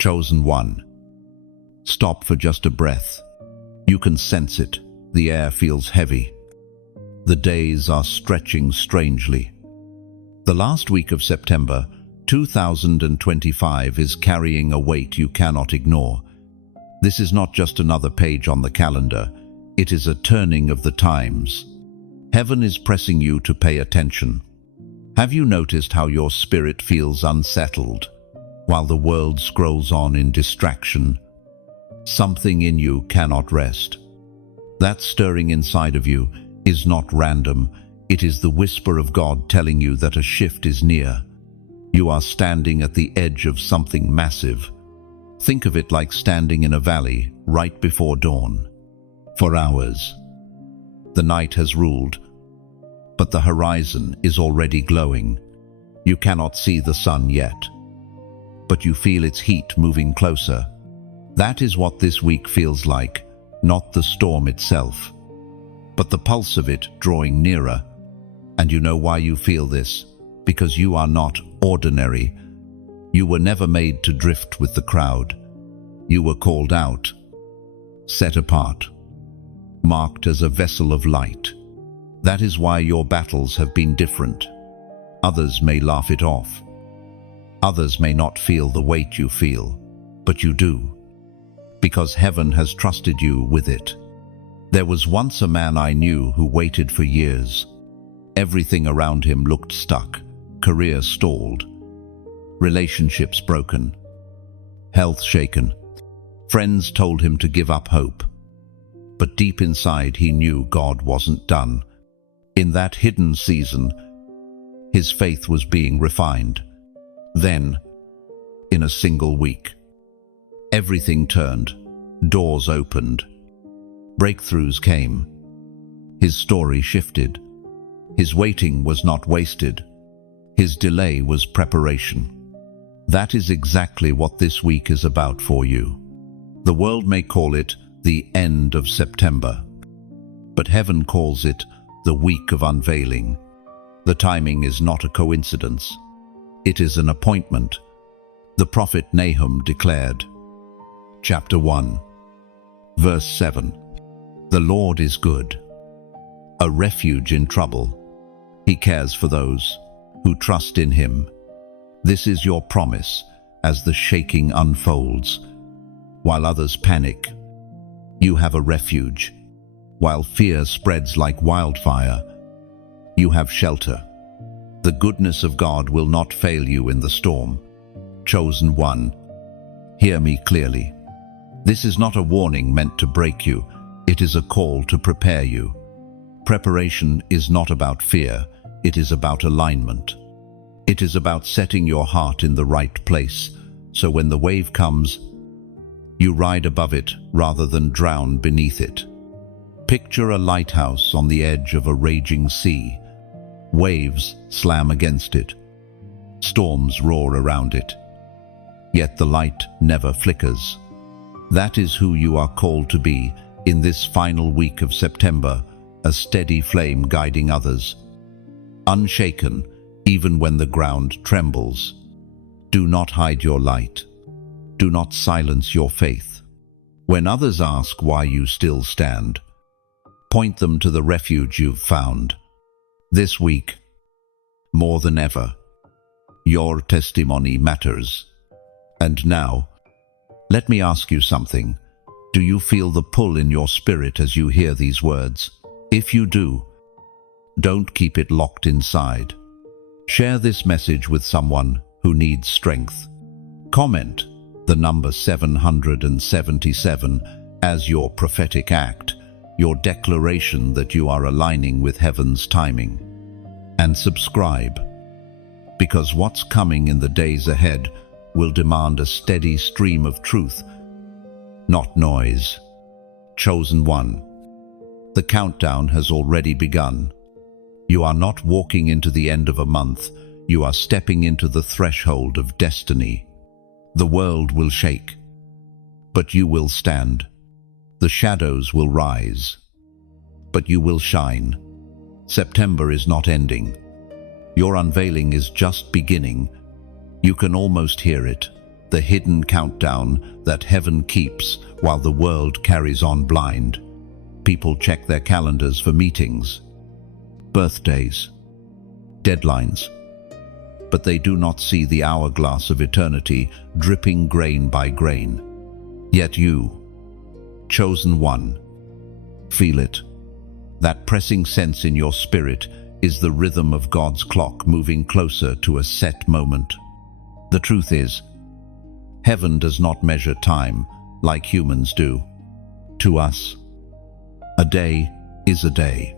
Chosen one. Stop for just a breath. You can sense it. The air feels heavy. The days are stretching strangely. The last week of September 2025 is carrying a weight you cannot ignore. This is not just another page on the calendar. It is a turning of the times. Heaven is pressing you to pay attention. Have you noticed how your spirit feels unsettled while the world scrolls on in distraction? Something in you cannot rest. That stirring inside of you is not random. It is the whisper of God telling you that a shift is near. You are standing at the edge of something massive. Think of it like standing in a valley right before dawn. For hours, the night has ruled, but the horizon is already glowing. You cannot see the sun yet, but you feel its heat moving closer. That is what this week feels like, not the storm itself, but the pulse of it drawing nearer. And you know why you feel this? Because you are not ordinary. You were never made to drift with the crowd. You were called out, set apart, marked as a vessel of light. That is why your battles have been different. Others may laugh it off. Others may not feel the weight you feel, but you do, because heaven has trusted you with it. There was once a man I knew who waited for years. Everything around him looked stuck, career stalled, relationships broken, health shaken. Friends told him to give up hope. But deep inside he knew God wasn't done. In that hidden season, his faith was being refined. Then, in a single week, everything turned, doors opened, breakthroughs came. His story shifted. His waiting was not wasted. His delay was preparation. That is exactly what this week is about for you. The world may call it the end of September, but heaven calls it the week of unveiling. The timing is not a coincidence. It is an appointment. The prophet Nahum declared, chapter 1, verse 7, "The Lord is good, a refuge in trouble. He cares for those who trust in him." This is your promise as the shaking unfolds. While others panic, you have a refuge. While fear spreads like wildfire, you have shelter. The goodness of God will not fail you in the storm. Chosen one, hear me clearly. This is not a warning meant to break you. It is a call to prepare you. Preparation is not about fear. It is about alignment. It is about setting your heart in the right place, so when the wave comes, you ride above it rather than drown beneath it. Picture a lighthouse on the edge of a raging sea. Waves slam against it. Storms roar around it. Yet the light never flickers. That is who you are called to be in this final week of September, a steady flame guiding others. Unshaken, even when the ground trembles. Do not hide your light. Do not silence your faith. When others ask why you still stand, point them to the refuge you've found. This week, more than ever, your testimony matters. And now, let me ask you something. Do you feel the pull in your spirit as you hear these words? If you do, don't keep it locked inside. Share this message with someone who needs strength. Comment the number 777 as your prophetic act, your declaration that you are aligning with heaven's timing. And subscribe, because what's coming in the days ahead will demand a steady stream of truth, not noise. Chosen one, the countdown has already begun. You are not walking into the end of a month. You are stepping into the threshold of destiny. The world will shake, but you will stand. The shadows will rise, but you will shine. September is not ending. Your unveiling is just beginning. You can almost hear it. the hidden countdown that heaven keeps while the world carries on blind. People check their calendars for meetings, birthdays, deadlines, but they do not see the hourglass of eternity dripping grain by grain. Yet you, chosen one, feel it. That pressing sense in your spirit is the rhythm of God's clock moving closer to a set moment. The truth is, heaven does not measure time like humans do. To us, a day is a day.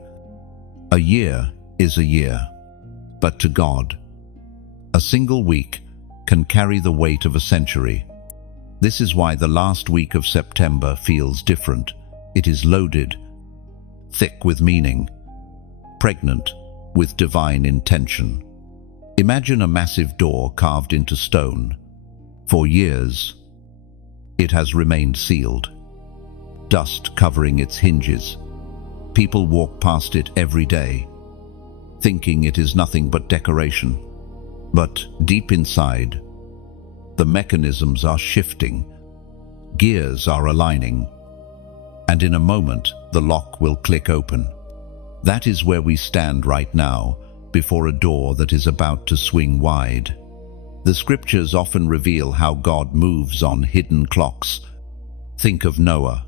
A year is a year. But to God, a single week can carry the weight of a century. This is why the last week of September feels different. It is loaded, thick with meaning, pregnant with divine intention. Imagine a massive door carved into stone. For years, it has remained sealed, dust covering its hinges. People walk past it every day, thinking it is nothing but decoration. But deep inside, the mechanisms are shifting, gears are aligning, and in a moment the lock will click open. That is where we stand right now, before a door that is about to swing wide. The scriptures often reveal how God moves on hidden clocks. Think of Noah.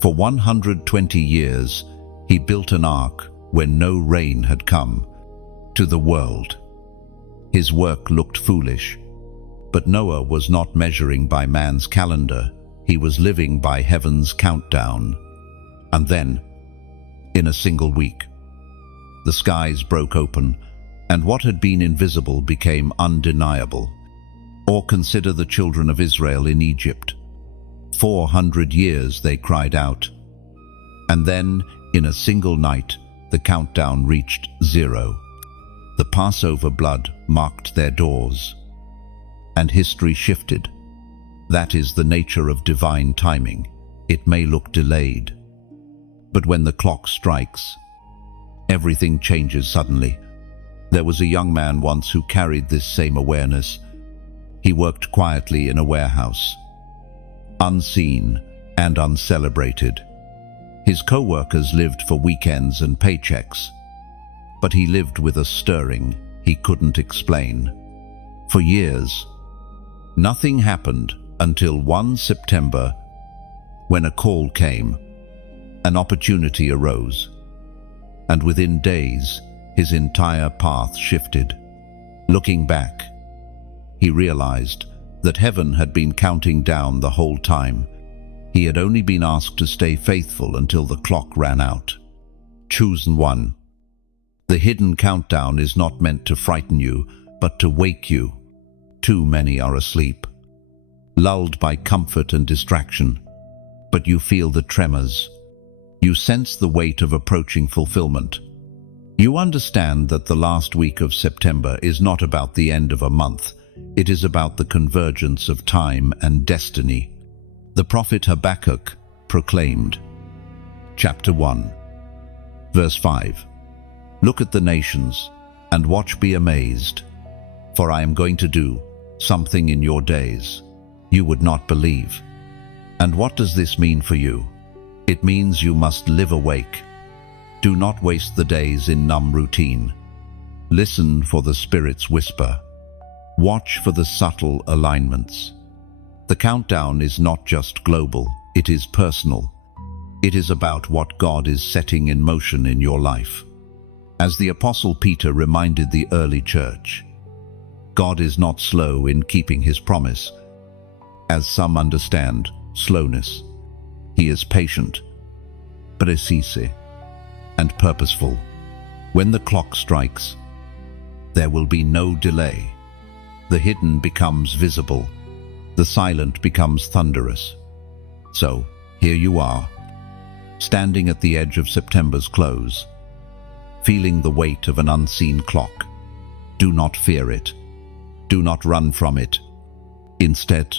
For 120 years, he built an ark when no rain had come to the world. His work looked foolish, but Noah was not measuring by man's calendar. He was living by heaven's countdown. And then, in a single week, the skies broke open, and what had been invisible became undeniable. Or consider the children of Israel in Egypt. 400 years they cried out. And then, in a single night, the countdown reached 0. The Passover blood marked their doors, and history shifted. That is the nature of divine timing. It may look delayed, but when the clock strikes, everything changes suddenly. There was a young man once who carried this same awareness. He worked quietly in a warehouse, unseen and uncelebrated. His co-workers lived for weekends and paychecks, but he lived with a stirring he couldn't explain. For years, nothing happened until one September, when a call came, an opportunity arose, and within days, his entire path shifted. Looking back, he realized that heaven had been counting down the whole time. He had only been asked to stay faithful until the clock ran out. Chosen one. The hidden countdown is not meant to frighten you, but to wake you. Too many are asleep, lulled by comfort and distraction, but you feel the tremors. You sense the weight of approaching fulfillment. You understand that the last week of September is not about the end of a month. It is about the convergence of time and destiny. The prophet Habakkuk proclaimed, Chapter 1, verse 5, "Look at the nations, and watch, be amazed, for I am going to do something in your days you would not believe." And what does this mean for you? It means you must live awake. Do not waste the days in numb routine. Listen for the Spirit's whisper. Watch for the subtle alignments. The countdown is not just global, it is personal. It is about what God is setting in motion in your life. As the Apostle Peter reminded the early church, God is not slow in keeping his promise, as some understand slowness. He is patient, precise, and purposeful. When the clock strikes, there will be no delay. The hidden becomes visible. The silent becomes thunderous. So, here you are, standing at the edge of September's close, feeling the weight of an unseen clock. Do not fear it. Do not run from it. Instead,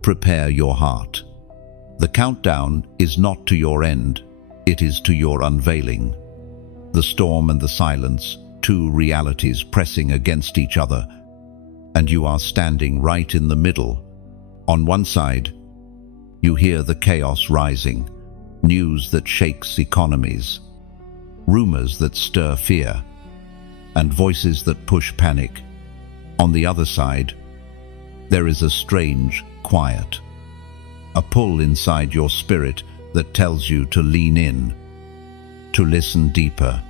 prepare your heart. The countdown is not to your end, it is to your unveiling. The storm and the silence, two realities pressing against each other. and you are standing right in the middle. On one side, you hear the chaos rising, news that shakes economies, rumors that stir fear, and voices that push panic. On the other side, there is a strange quiet, a pull inside your spirit that tells you to lean in, to listen deeper.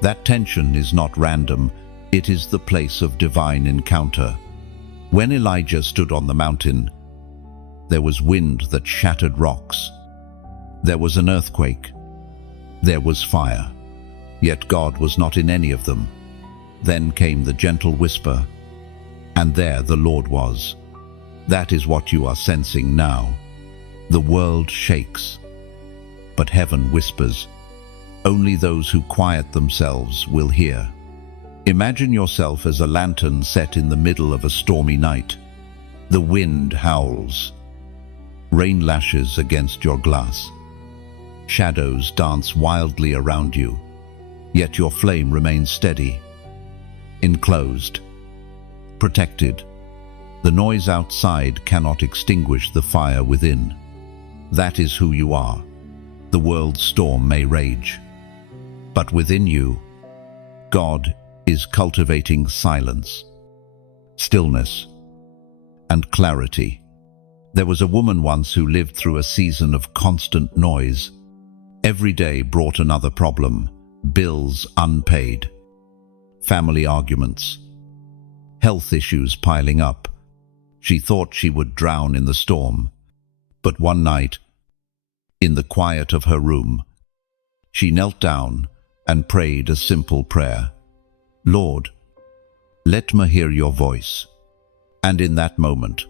That tension is not random, it is the place of divine encounter. When Elijah stood on the mountain, there was wind that shattered rocks. There was an earthquake. There was fire. Yet God was not in any of them. Then came the gentle whisper, and there the Lord was. That is what you are sensing now. The world shakes, but heaven whispers. Only those who quiet themselves will hear. Imagine yourself as a lantern set in the middle of a stormy night. The wind howls. Rain lashes against your glass. Shadows dance wildly around you, yet your flame remains steady. Enclosed, protected. The noise outside cannot extinguish the fire within. That is who you are. The world's storm may rage, but within you, God is cultivating silence, stillness, and clarity. There was a woman once who lived through a season of constant noise. Every day brought another problem, bills unpaid, family arguments, health issues piling up. She thought she would drown in the storm, but one night, in the quiet of her room, she knelt down and prayed a simple prayer. Lord, let me hear your voice. And in that moment,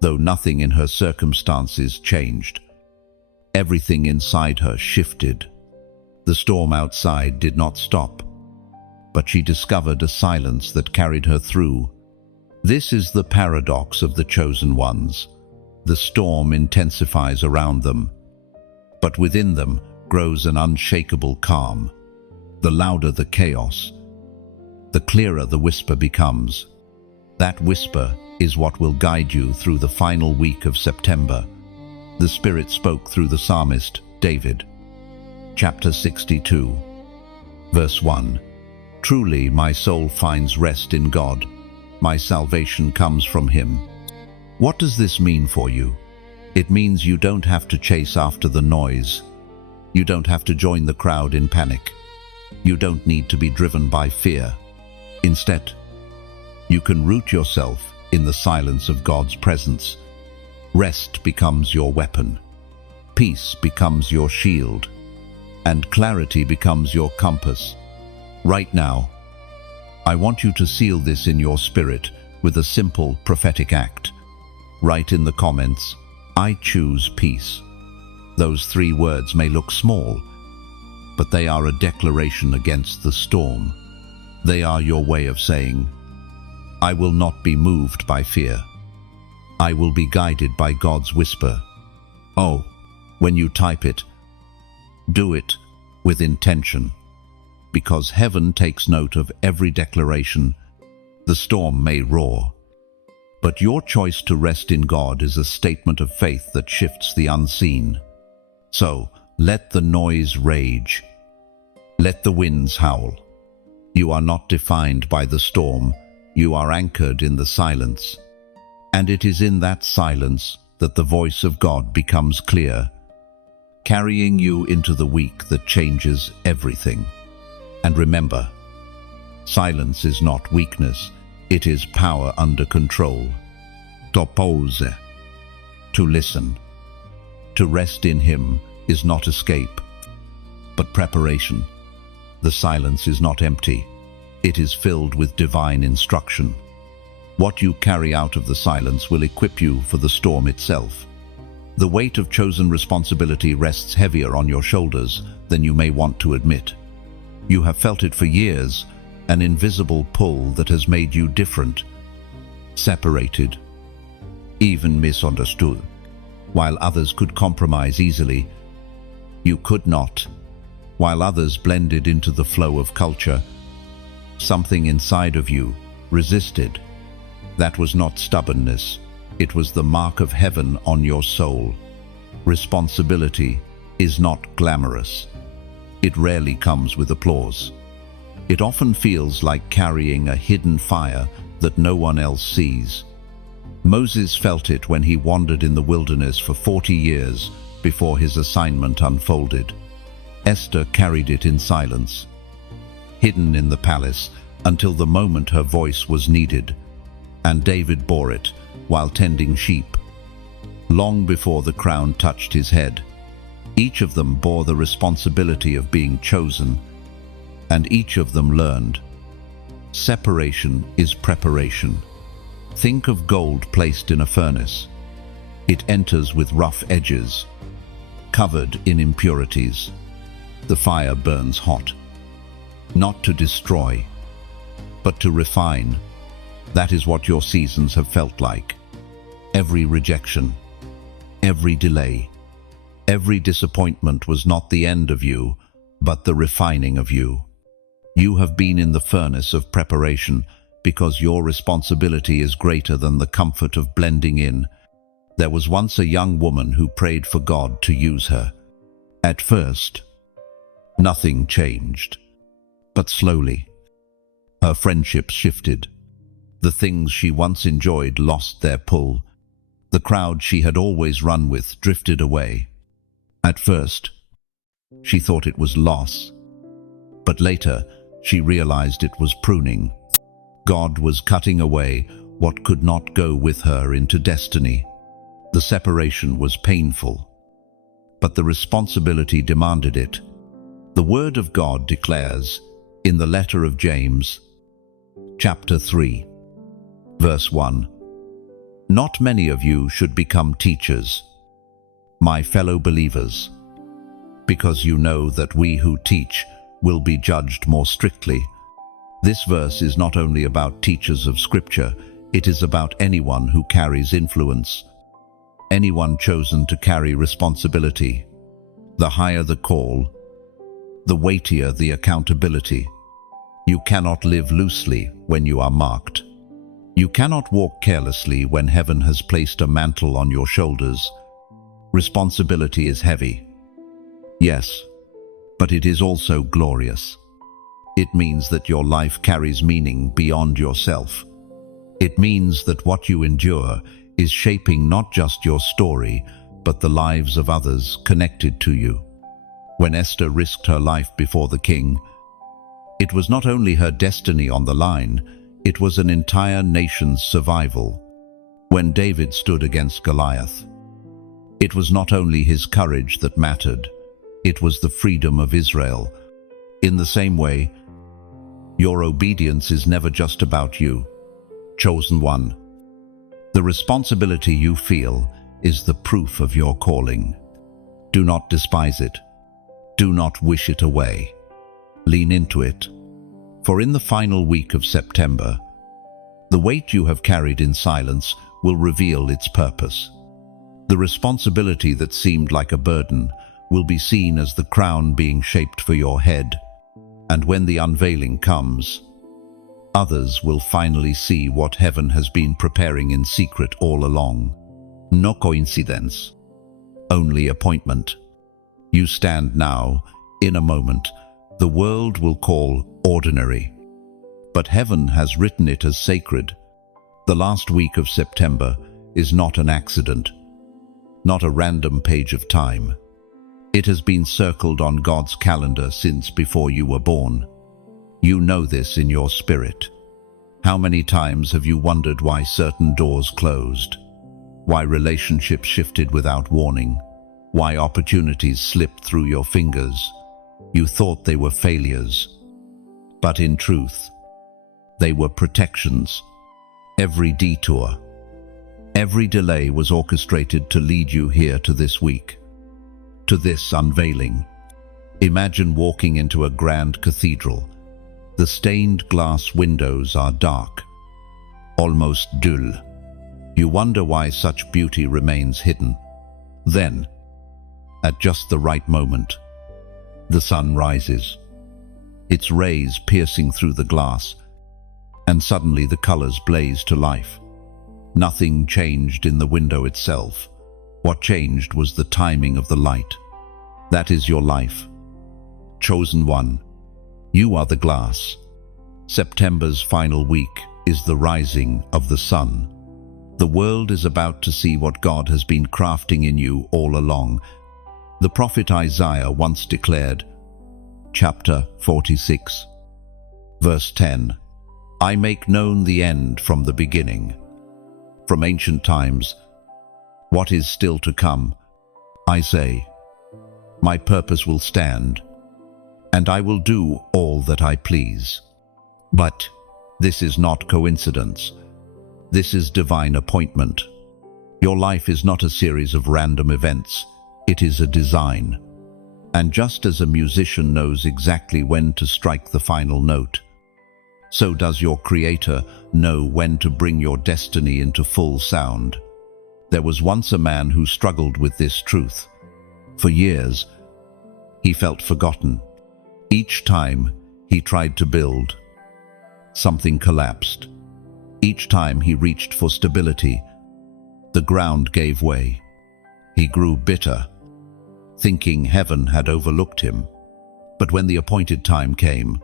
though nothing in her circumstances changed, everything inside her shifted. The storm outside did not stop, but she discovered a silence that carried her through. This is the paradox of the chosen ones. The storm intensifies around them, but within them grows an unshakable calm. The louder the chaos, the clearer the whisper becomes. That whisper is what will guide you through the final week of September. The Spirit spoke through the psalmist David. Chapter 62, verse 1. Truly my soul finds rest in God. My salvation comes from Him. What does this mean for you? It means you don't have to chase after the noise. You don't have to join the crowd in panic. You don't need to be driven by fear. Instead, you can root yourself in the silence of God's presence. Rest becomes your weapon. Peace becomes your shield. And clarity becomes your compass. Right now, I want you to seal this in your spirit with a simple prophetic act. Write in the comments, I choose peace. Those 3 words may look small, but they are a declaration against the storm. They are your way of saying, I will not be moved by fear. I will be guided by God's whisper. Oh, when you type it, do it with intention, because heaven takes note of every declaration. The storm may roar, but your choice to rest in God is a statement of faith that shifts the unseen. So, let the noise rage. Let the winds howl. You are not defined by the storm. You are anchored in the silence. And it is in that silence that the voice of God becomes clear, carrying you into the week that changes everything. And remember, silence is not weakness, it is power under control. To pause, to listen, to rest in Him is not escape, but preparation. The silence is not empty, it is filled with divine instruction. What you carry out of the silence will equip you for the storm itself. The weight of chosen responsibility rests heavier on your shoulders than you may want to admit. You have felt it for years, an invisible pull that has made you different, separated, even misunderstood. While others could compromise easily, you could not. While others blended into the flow of culture, something inside of you resisted. That was not stubbornness. It was the mark of heaven on your soul. Responsibility is not glamorous. It rarely comes with applause. It often feels like carrying a hidden fire that no one else sees. Moses felt it when he wandered in the wilderness for 40 years before his assignment unfolded. Esther carried it in silence, hidden in the palace until the moment her voice was needed, and David bore it while tending sheep, long before the crown touched his head. Each of them bore the responsibility of being chosen, and each of them learned. Separation is preparation. Think of gold placed in a furnace. It enters with rough edges, covered in impurities. The fire burns hot, not to destroy, but to refine. That is what your seasons have felt like. Every rejection, every delay, every disappointment was not the end of you, but the refining of you. You have been in the furnace of preparation because your responsibility is greater than the comfort of blending in. There was once a young woman who prayed for God to use her. At first, nothing changed, but slowly, her friendships shifted. The things she once enjoyed lost their pull. The crowd she had always run with drifted away. At first, she thought it was loss, but later she realized it was pruning. God was cutting away what could not go with her into destiny. The separation was painful, but the responsibility demanded it. The Word of God declares in the letter of James, chapter 3, verse 1, "Not many of you should become teachers, my fellow believers, because you know that we who teach will be judged more strictly." This verse is not only about teachers of Scripture, it is about anyone who carries influence, anyone chosen to carry responsibility. The higher the call, the weightier the accountability. You cannot live loosely when you are marked. You cannot walk carelessly when heaven has placed a mantle on your shoulders. Responsibility is heavy. Yes, but it is also glorious. It means that your life carries meaning beyond yourself. It means that what you endure is shaping not just your story, but the lives of others connected to you. When Esther risked her life before the king, it was not only her destiny on the line, it was an entire nation's survival. When David stood against Goliath, it was not only his courage that mattered, it was the freedom of Israel. In the same way, your obedience is never just about you, chosen one. The responsibility you feel is the proof of your calling. Do not despise it. Do not wish it away. Lean into it. For in the final week of September, the weight you have carried in silence will reveal its purpose. The responsibility that seemed like a burden will be seen as the crown being shaped for your head. And when the unveiling comes, others will finally see what heaven has been preparing in secret all along. No coincidence, only appointment. You stand now, in a moment, the world will call ordinary, but heaven has written it as sacred. The last week of September is not an accident, not a random page of time. It has been circled on God's calendar since before you were born. You know this in your spirit. How many times have you wondered why certain doors closed? Why relationships shifted without warning? Why opportunities slipped through your fingers? You thought they were failures, but in truth, they were protections. Every detour, every delay was orchestrated to lead you here to this week, to this unveiling. Imagine walking into a grand cathedral. The stained glass windows are dark, almost dull. You wonder why such beauty remains hidden. Then, at just the right moment, the sun rises, its rays piercing through the glass. and suddenly the colors blazed to life. Nothing changed in the window itself. What changed was the timing of the light. That is your life. Chosen one, you are the glass. September's final week is the rising of the sun. The world is about to see what God has been crafting in you all along. The prophet Isaiah once declared, chapter 46, verse 10, I make known the end from the beginning. From ancient times, what is still to come, I say, my purpose will stand, and I will do all that I please. But this is not coincidence. This is divine appointment. Your life is not a series of random events. It is a design. And just as a musician knows exactly when to strike the final note, so does your Creator know when to bring your destiny into full sound. There was once a man who struggled with this truth. For years, he felt forgotten. Each time he tried to build, something collapsed. Each time he reached for stability, the ground gave way. He grew bitter, thinking heaven had overlooked him. But when the appointed time came,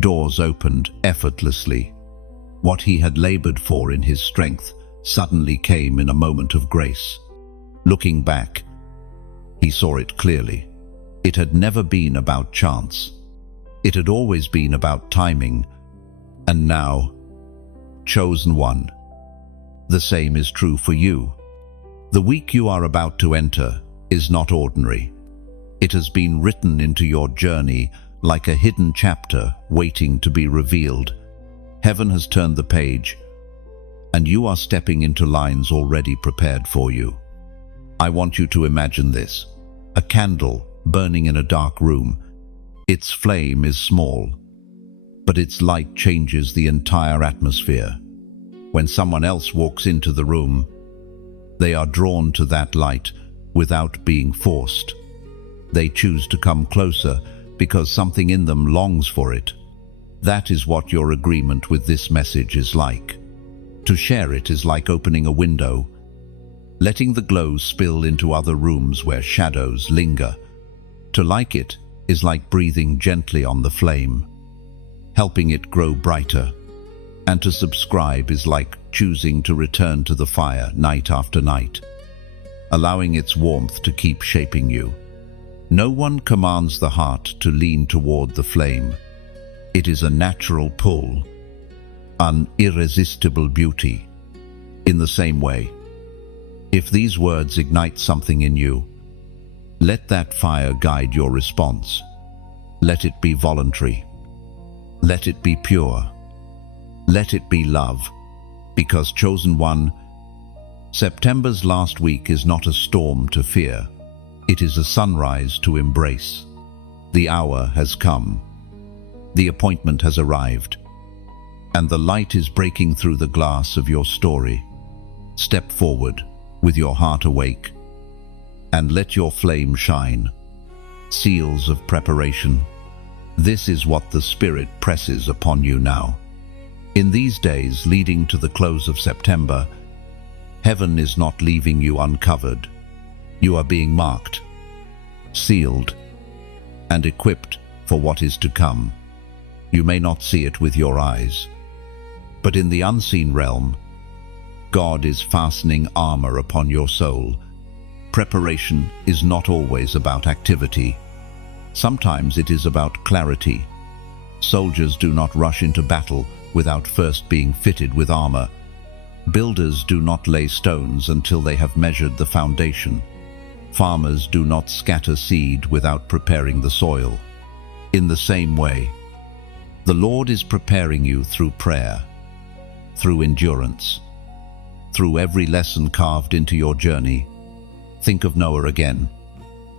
doors opened effortlessly. What he had labored for in his strength suddenly came in a moment of grace. Looking back, he saw it clearly. It had never been about chance. It had always been about timing. And now, chosen one, the same is true for you. The week you are about to enter is not ordinary. It has been written into your journey like a hidden chapter waiting to be revealed. Heaven has turned the page, and you are stepping into lines already prepared for you. I want you to imagine this: a candle burning in a dark room. Its flame is small, but its light changes the entire atmosphere. When someone else walks into the room, they are drawn to that light without being forced. They choose to come closer because something in them longs for it. That is what your agreement with this message is like. To share it is like opening a window, letting the glow spill into other rooms where shadows linger. To like it is like breathing gently on the flame, helping it grow brighter. And to subscribe is like choosing to return to the fire night after night, allowing its warmth to keep shaping you. No one commands the heart to lean toward the flame. It is a natural pull, an irresistible beauty. In the same way, if these words ignite something in you, let that fire guide your response. Let it be voluntary. Let it be pure. Let it be love. Because, chosen one, September's last week is not a storm to fear. It is a sunrise to embrace. The hour has come. The appointment has arrived. And the light is breaking through the glass of your story. Step forward with your heart awake, and let your flame shine. Seals of preparation. This is what the Spirit presses upon you now. In these days leading to the close of September, heaven is not leaving you uncovered. You are being marked, sealed, and equipped for what is to come. You may not see it with your eyes, but in the unseen realm, God is fastening armor upon your soul. Preparation is not always about activity. Sometimes it is about clarity. Soldiers do not rush into battle without first being fitted with armor. Builders do not lay stones until they have measured the foundation. Farmers do not scatter seed without preparing the soil. In the same way, the Lord is preparing you through prayer, through endurance, through every lesson carved into your journey. Think of Noah again.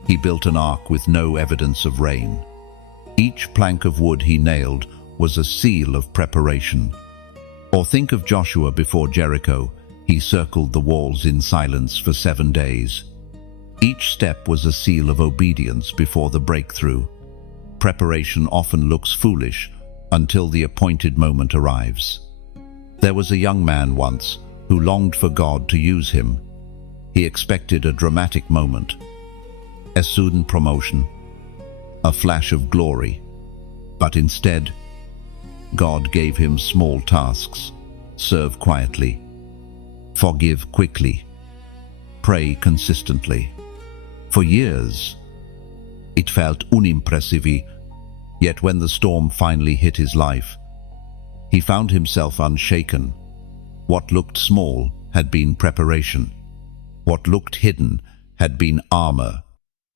He built an ark with no evidence of rain. Each plank of wood he nailed was a seal of preparation. Or think of Joshua before Jericho. He circled the walls in silence for 7 days. Each step was a seal of obedience before the breakthrough. Preparation often looks foolish until the appointed moment arrives. There was a young man once who longed for God to use him. He expected a dramatic moment, a sudden promotion, a flash of glory. But instead, God gave him small tasks: serve quietly, forgive quickly, pray consistently. For years, it felt unimpressive, yet when the storm finally hit his life, he found himself unshaken. What looked small had been preparation. What looked hidden had been armor.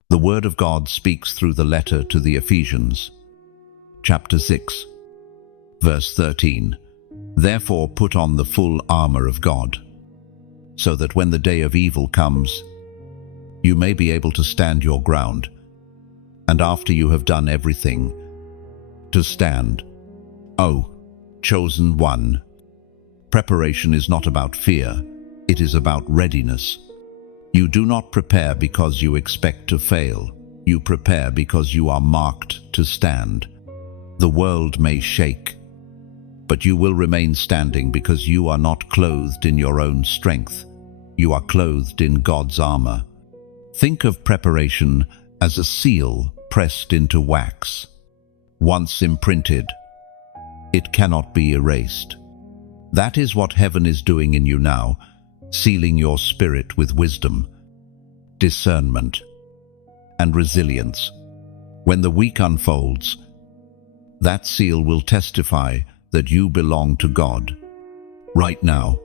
The Word of God speaks through the letter to the Ephesians. Chapter 6, verse 13. Therefore put on the full armor of God, so that when the day of evil comes, you may be able to stand your ground, and after you have done everything, to stand. Oh, chosen one, preparation is not about fear, it is about readiness. You do not prepare because you expect to fail. You prepare because you are marked to stand. The world may shake, but you will remain standing because you are not clothed in your own strength. You are clothed in God's armor. Think of preparation as a seal pressed into wax. Once imprinted, it cannot be erased. That is what heaven is doing in you now, sealing your spirit with wisdom, discernment, and resilience. When the week unfolds, that seal will testify that you belong to God. Right now,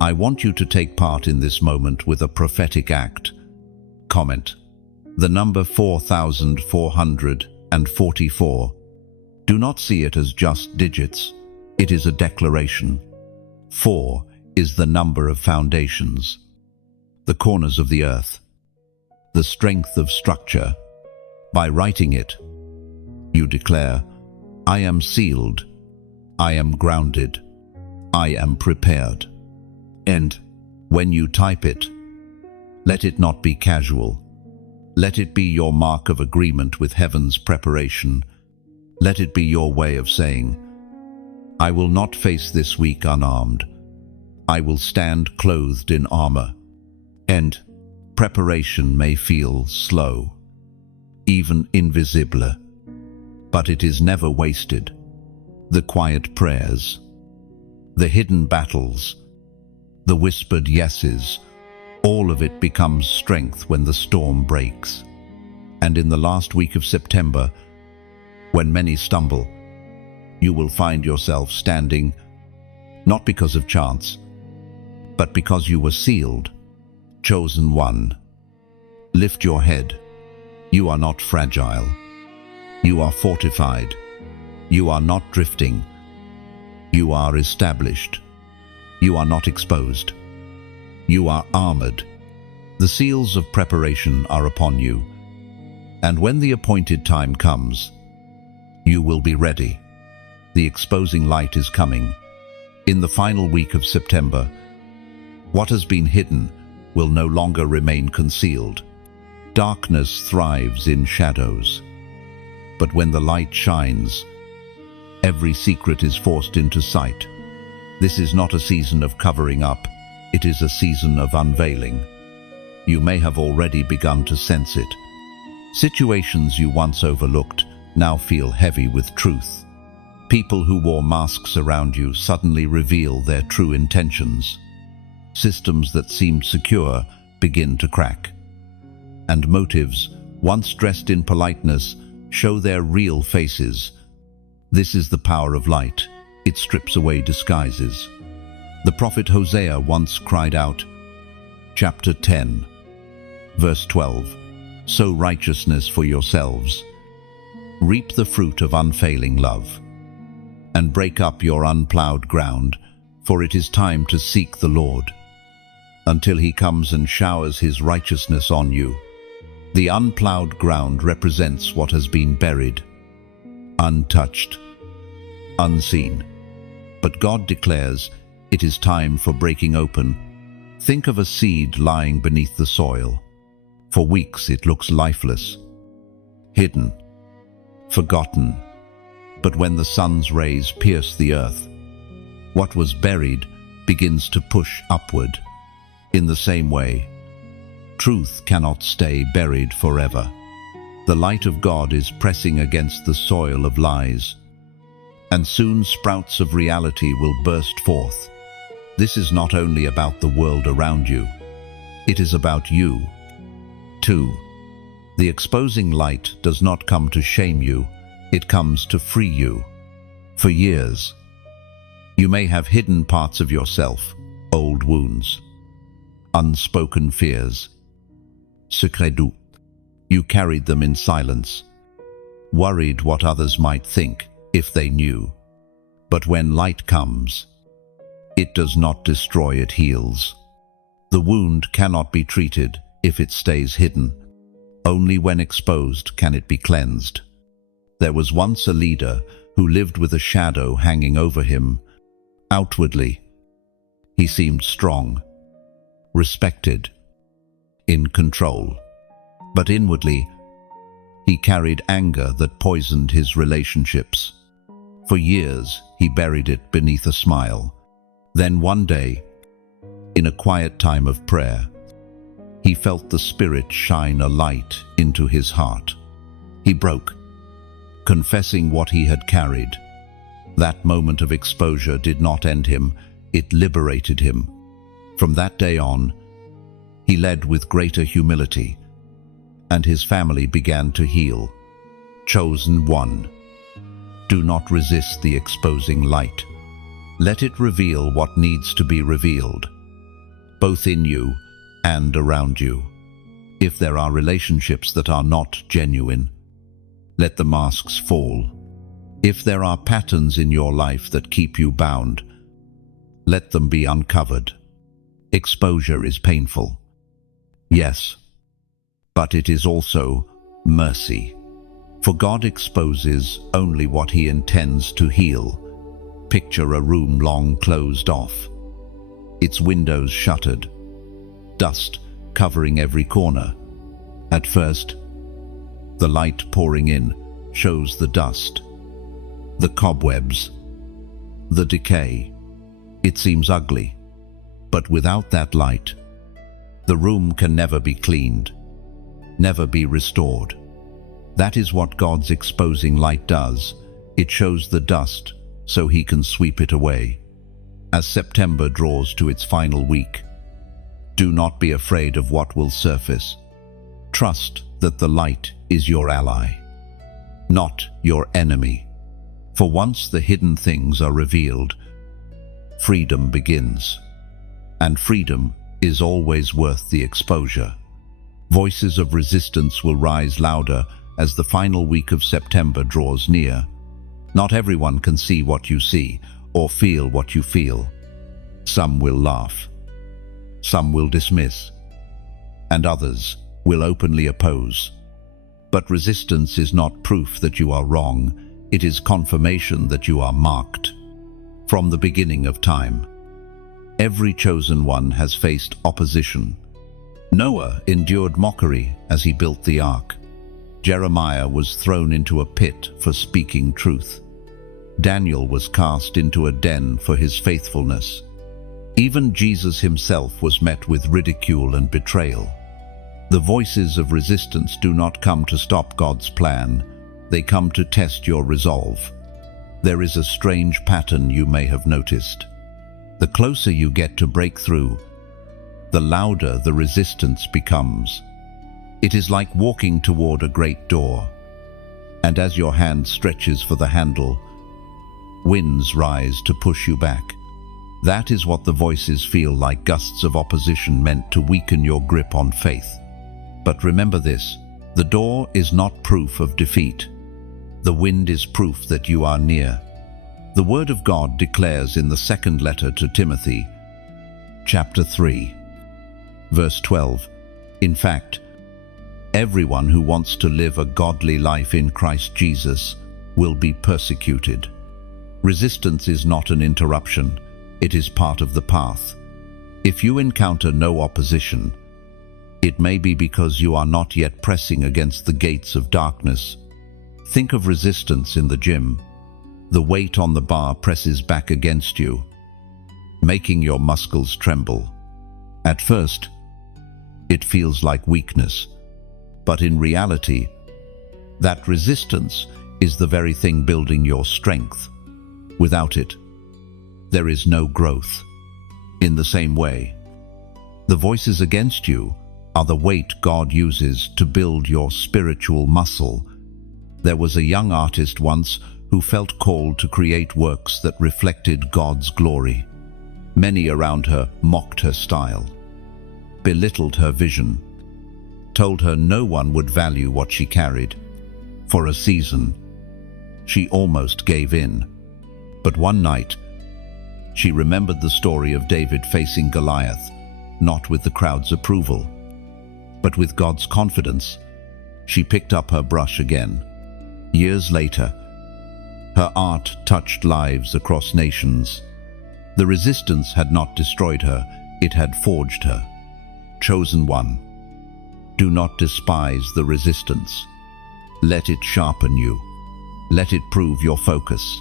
I want you to take part in this moment with a prophetic act. Comment: the number 4,444. Do not see it as just digits. It is a declaration. 4 is the number of foundations, the corners of the earth, the strength of structure. By writing it, you declare, I am sealed, I am grounded, I am prepared. And when you type it, let it not be casual. Let it be your mark of agreement with heaven's preparation. Let it be your way of saying, I will not face this week unarmed. I will stand clothed in armor. And preparation may feel slow, even invisible, but it is never wasted. The quiet prayers, the hidden battles, the whispered yeses, all of it becomes strength when the storm breaks. And in the last week of September, when many stumble, you will find yourself standing, not because of chance, but because you were sealed, chosen one. Lift your head. You are not fragile. You are fortified. You are not drifting. You are established. You are not exposed. You are armored. The seals of preparation are upon you, and when the appointed time comes, you will be ready. The exposing light is coming. In the final week of September, what has been hidden will no longer remain concealed. Darkness thrives in shadows, but when the light shines, every secret is forced into sight. This is not a season of covering up, it is a season of unveiling. You may have already begun to sense it. Situations you once overlooked now feel heavy with truth. People who wore masks around you suddenly reveal their true intentions. Systems that seemed secure begin to crack. And motives, once dressed in politeness, show their real faces. This is the power of light. It strips away disguises. The prophet Hosea once cried out, chapter 10, verse 12, sow righteousness for yourselves, reap the fruit of unfailing love, and break up your unplowed ground, for it is time to seek the Lord, until he comes and showers his righteousness on you. The unplowed ground represents what has been buried, untouched, unseen. But God declares it is time for breaking open. Think of a seed lying beneath the soil. For weeks it looks lifeless, hidden, forgotten. But when the sun's rays pierce the earth, what was buried begins to push upward. In the same way, truth cannot stay buried forever. The light of God is pressing against the soil of lies, and soon sprouts of reality will burst forth. This is not only about the world around you, it is about you, too. The exposing light does not come to shame you, it comes to free you. For years, you may have hidden parts of yourself, old wounds, unspoken fears, secrets doux. You carried them in silence, worried what others might think if they knew. But when light comes, it does not destroy, it heals. The wound cannot be treated if it stays hidden. Only when exposed can it be cleansed. There was once a leader who lived with a shadow hanging over him. Outwardly, he seemed strong, respected, in control. But inwardly, he carried anger that poisoned his relationships. For years, he buried it beneath a smile. Then one day, in a quiet time of prayer, he felt the Spirit shine a light into his heart. He broke, confessing what he had carried. That moment of exposure did not end him, it liberated him. From that day on, he led with greater humility, and his family began to heal. Chosen one, do not resist the exposing light. Let it reveal what needs to be revealed, both in you and around you. If there are relationships that are not genuine, let the masks fall. If there are patterns in your life that keep you bound, let them be uncovered. Exposure is painful, yes, but it is also mercy. For God exposes only what He intends to heal. Picture a room long closed off, its windows shuttered, dust covering every corner. At first, the light pouring in shows the dust, the cobwebs, the decay. It seems ugly, but without that light, the room can never be cleaned, never be restored. That is what God's exposing light does. It shows the dust so He can sweep it away. As September draws to its final week, do not be afraid of what will surface. Trust that the light is your ally, not your enemy. For once the hidden things are revealed, freedom begins. And freedom is always worth the exposure. Voices of resistance will rise louder as the final week of September draws near. Not everyone can see what you see or feel what you feel. Some will laugh, some will dismiss, and others will openly oppose. But resistance is not proof that you are wrong, it is confirmation that you are marked. From the beginning of time, every chosen one has faced opposition. Noah endured mockery as he built the ark. Jeremiah was thrown into a pit for speaking truth. Daniel was cast into a den for his faithfulness. Even Jesus himself was met with ridicule and betrayal. The voices of resistance do not come to stop God's plan, they come to test your resolve. There is a strange pattern you may have noticed. The closer you get to breakthrough, the louder the resistance becomes. It is like walking toward a great door, and as your hand stretches for the handle, winds rise to push you back. That is what the voices feel like, gusts of opposition meant to weaken your grip on faith. But remember this, the door is not proof of defeat. The wind is proof that you are near. The Word of God declares in the second letter to Timothy, chapter 3, verse 12, in fact, everyone who wants to live a godly life in Christ Jesus will be persecuted. Resistance is not an interruption, it is part of the path. If you encounter no opposition, it may be because you are not yet pressing against the gates of darkness. Think of resistance in the gym. The weight on the bar presses back against you, making your muscles tremble. At first, it feels like weakness, but in reality, that resistance is the very thing building your strength. Without it, there is no growth. In the same way, the voices against you are the weight God uses to build your spiritual muscle. There was a young artist once who felt called to create works that reflected God's glory. Many around her mocked her style, belittled her vision, told her no one would value what she carried. For a season, she almost gave in. But one night, she remembered the story of David facing Goliath, not with the crowd's approval, but with God's confidence. She picked up her brush again. Years later, her art touched lives across nations. The resistance had not destroyed her, it had forged her. Chosen one, do not despise the resistance. Let it sharpen you. Let it prove your focus.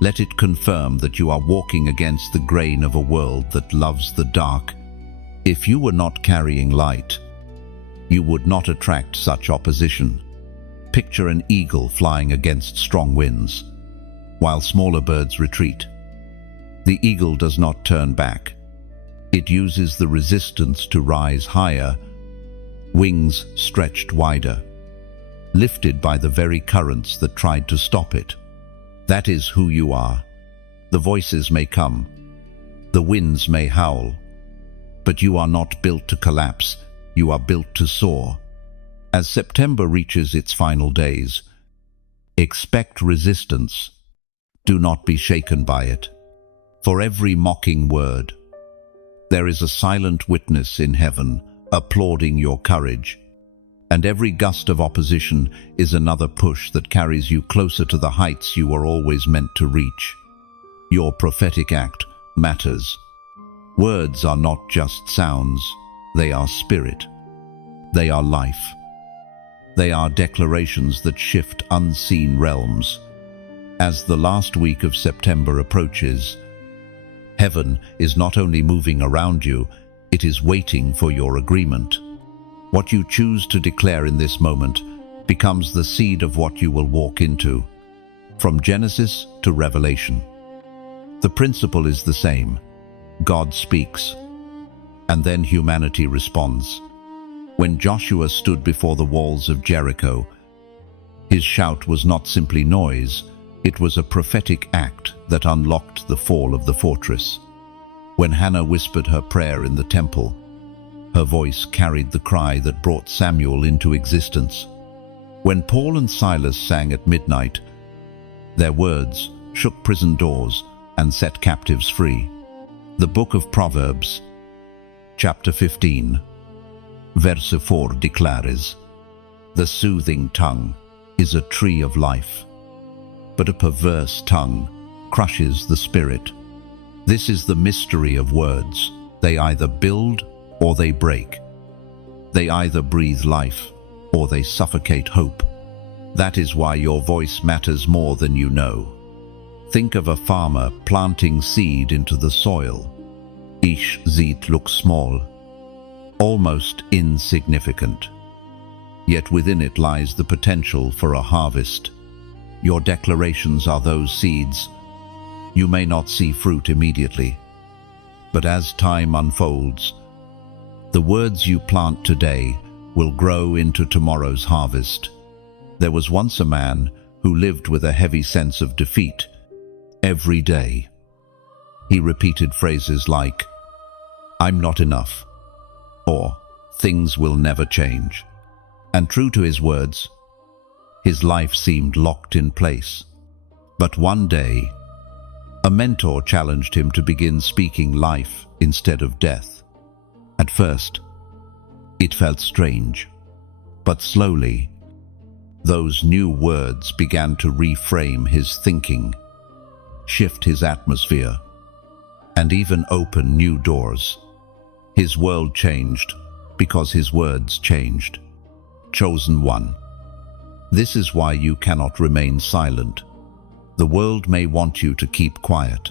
Let it confirm that you are walking against the grain of a world that loves the dark. If you were not carrying light, you would not attract such opposition. Picture an eagle flying against strong winds, while smaller birds retreat. The eagle does not turn back. It uses the resistance to rise higher, wings stretched wider, lifted by the very currents that tried to stop it. That is who you are. The voices may come, the winds may howl, but you are not built to collapse, you are built to soar. As September reaches its final days, expect resistance. Do not be shaken by it. For every mocking word, there is a silent witness in heaven applauding your courage. And every gust of opposition is another push that carries you closer to the heights you were always meant to reach. Your prophetic act matters. Words are not just sounds, they are spirit. They are life. They are declarations that shift unseen realms. As the last week of September approaches, heaven is not only moving around you, it is waiting for your agreement. What you choose to declare in this moment becomes the seed of what you will walk into, from Genesis to Revelation. The principle is the same. God speaks, and then humanity responds. When Joshua stood before the walls of Jericho, his shout was not simply noise, it was a prophetic act that unlocked the fall of the fortress. When Hannah whispered her prayer in the temple, her voice carried the cry that brought Samuel into existence. When Paul and Silas sang at midnight, their words shook prison doors and set captives free. The book of Proverbs, chapter 15, verse 4 declares, "The soothing tongue is a tree of life, but a perverse tongue crushes the spirit." This is the mystery of words. They either build or they break. They either breathe life or they suffocate hope. That is why your voice matters more than you know. Think of a farmer planting seed into the soil. Each seed looks small, almost insignificant. Yet within it lies the potential for a harvest. Your declarations are those seeds. You may not see fruit immediately, but as time unfolds, the words you plant today will grow into tomorrow's harvest. There was once a man who lived with a heavy sense of defeat. Every day, he repeated phrases like, "I'm not enough," or "Things will never change." And true to his words, his life seemed locked in place. But one day, a mentor challenged him to begin speaking life instead of death. At first, it felt strange, but slowly, those new words began to reframe his thinking, shift his atmosphere, and even open new doors. His world changed because his words changed. Chosen one. This is why you cannot remain silent. The world may want you to keep quiet,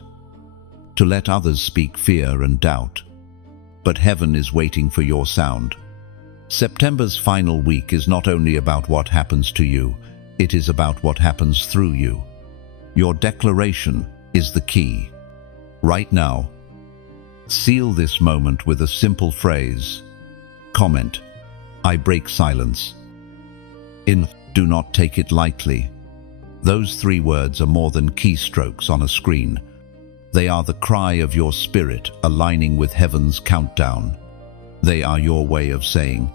to let others speak fear and doubt, but heaven is waiting for your sound. September's final week is not only about what happens to you, it is about what happens through you. Your declaration is the key. Right now, seal this moment with a simple phrase. Comment, "I break silence." Do not take it lightly. Those 3 words are more than keystrokes on a screen. They are the cry of your spirit aligning with heaven's countdown. They are your way of saying,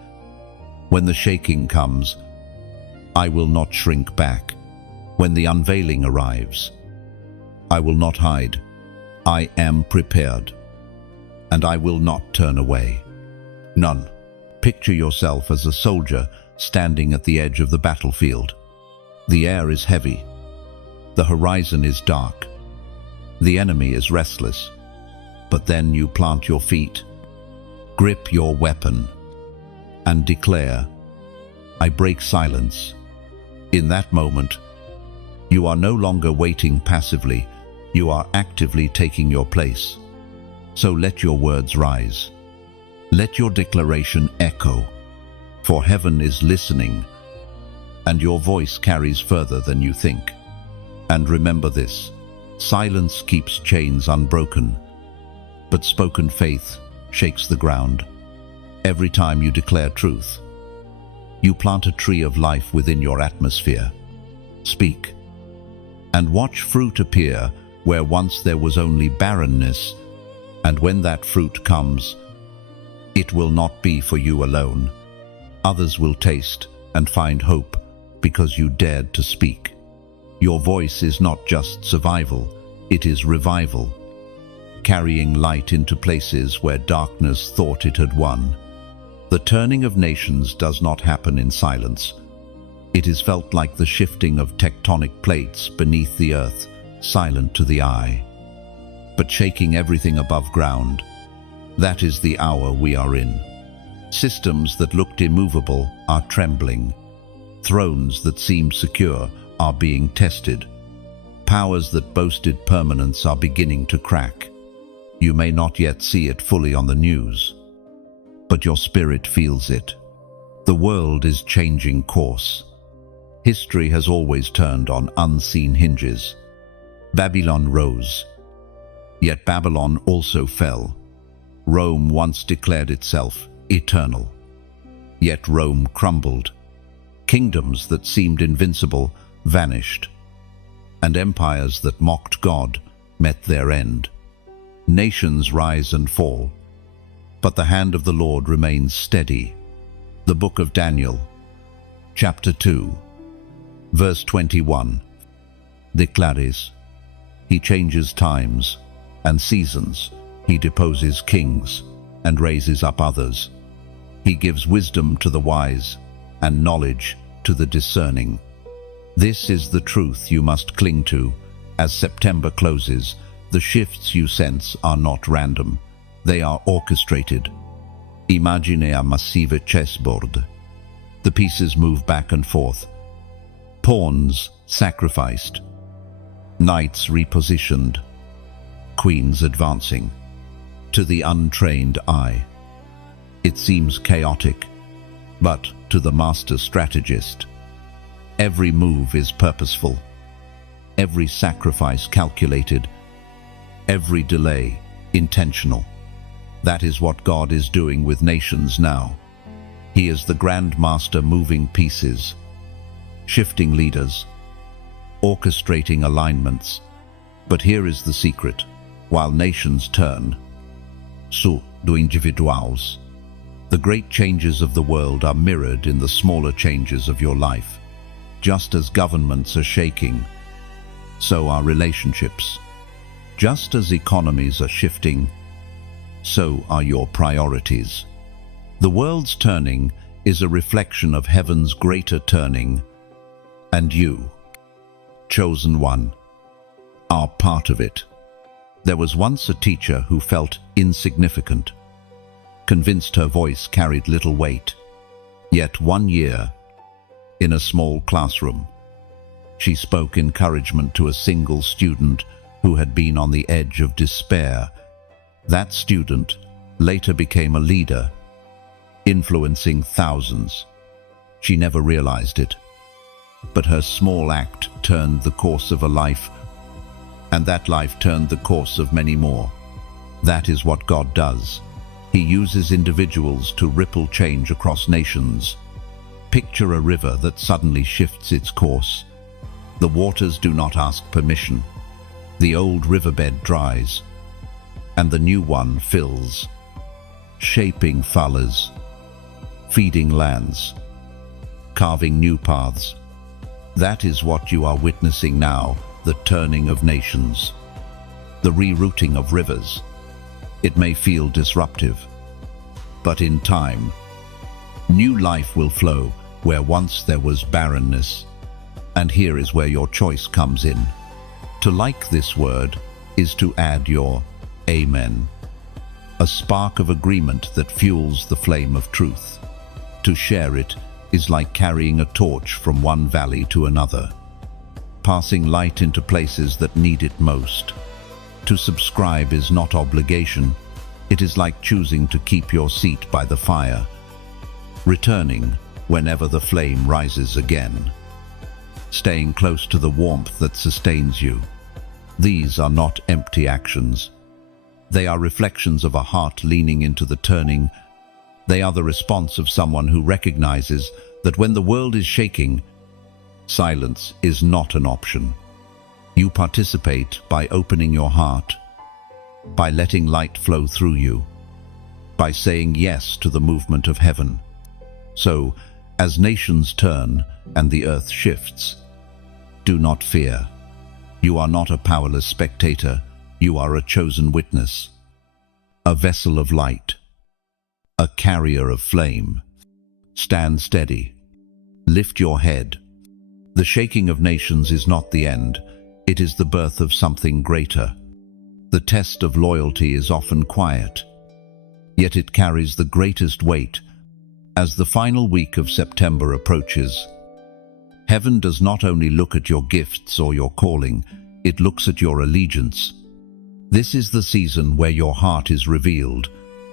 when the shaking comes, I will not shrink back. When the unveiling arrives, I will not hide. I am prepared, and I will not turn away. None. Picture yourself as a soldier standing at the edge of the battlefield. The air is heavy. The horizon is dark. The enemy is restless. But then you plant your feet, grip your weapon, and declare, "I break silence." In that moment, you are no longer waiting passively. You are actively taking your place. So let your words rise. Let your declaration echo, for heaven is listening, and your voice carries further than you think. And remember this, silence keeps chains unbroken, but spoken faith shakes the ground. Every time you declare truth, you plant a tree of life within your atmosphere. Speak, and watch fruit appear where once there was only barrenness, and when that fruit comes, it will not be for you alone. Others will taste and find hope because you dared to speak. Your voice is not just survival, it is revival, carrying light into places where darkness thought it had won. The turning of nations does not happen in silence. It is felt like the shifting of tectonic plates beneath the earth, silent to the eye, but shaking everything above ground. That is the hour we are in. Systems that looked immovable are trembling. Thrones that seemed secure are being tested. Powers that boasted permanence are beginning to crack. You may not yet see it fully on the news, but your spirit feels it. The world is changing course. History has always turned on unseen hinges. Babylon rose, yet Babylon also fell. Rome once declared itself eternal, yet Rome crumbled. Kingdoms that seemed invincible vanished, and empires that mocked God met their end. Nations rise and fall, but the hand of the Lord remains steady. The Book of Daniel, chapter 2, verse 21, declares, He changes times and seasons. He deposes kings and raises up others. He gives wisdom to the wise and knowledge to the discerning. This is the truth you must cling to. As September closes, the shifts you sense are not random. They are orchestrated. Imagine a massive chessboard. The pieces move back and forth. Pawns sacrificed. Knights repositioned. Queens advancing. To the untrained eye, it seems chaotic, but to the master strategist, every move is purposeful, every sacrifice calculated, every delay intentional. That is what God is doing with nations now. He is the Grand Master moving pieces, shifting leaders, orchestrating alignments. But here is the secret. While nations turn, do individuals, the great changes of the world are mirrored in the smaller changes of your life. Just as governments are shaking, so are relationships. Just as economies are shifting, so are your priorities. The world's turning is a reflection of heaven's greater turning, and you, chosen one, are part of it. There was once a teacher who felt insignificant, convinced her voice carried little weight. Yet one year, in a small classroom, She spoke encouragement to a single student who had been on the edge of despair. That student later became a leader, influencing thousands. She never realized it, but her small act turned the course of a life, and that life turned the course of many more. That is what God does. He uses individuals to ripple change across nations. Picture a river that suddenly shifts its course. The waters do not ask permission. The old riverbed dries, and the new one fills, shaping fallas, feeding lands, carving new paths. That is what you are witnessing now, the turning of nations, the rerouting of rivers. It may feel disruptive, but in time, new life will flow where once there was barrenness. And here is where your choice comes in. To like this word is to add your amen, a spark of agreement that fuels the flame of truth. To share it is like carrying a torch from one valley to another, passing light into places that need it most. To subscribe is not obligation. It is like choosing to keep your seat by the fire, returning whenever the flame rises again, staying close to the warmth that sustains you. These are not empty actions. They are reflections of a heart leaning into the turning. They are the response of someone who recognizes that when the world is shaking, silence is not an option. You participate by opening your heart, by letting light flow through you, by saying yes to the movement of heaven. So, as nations turn and the earth shifts, do not fear. You are not a powerless spectator. You are a chosen witness, a vessel of light, a carrier of flame. Stand steady. Lift your head. The shaking of nations is not the end. It is the birth of something greater. The test of loyalty is often quiet, yet it carries the greatest weight. As the final week of September approaches, heaven does not only look at your gifts or your calling, it looks at your allegiance. This is the season where your heart is revealed,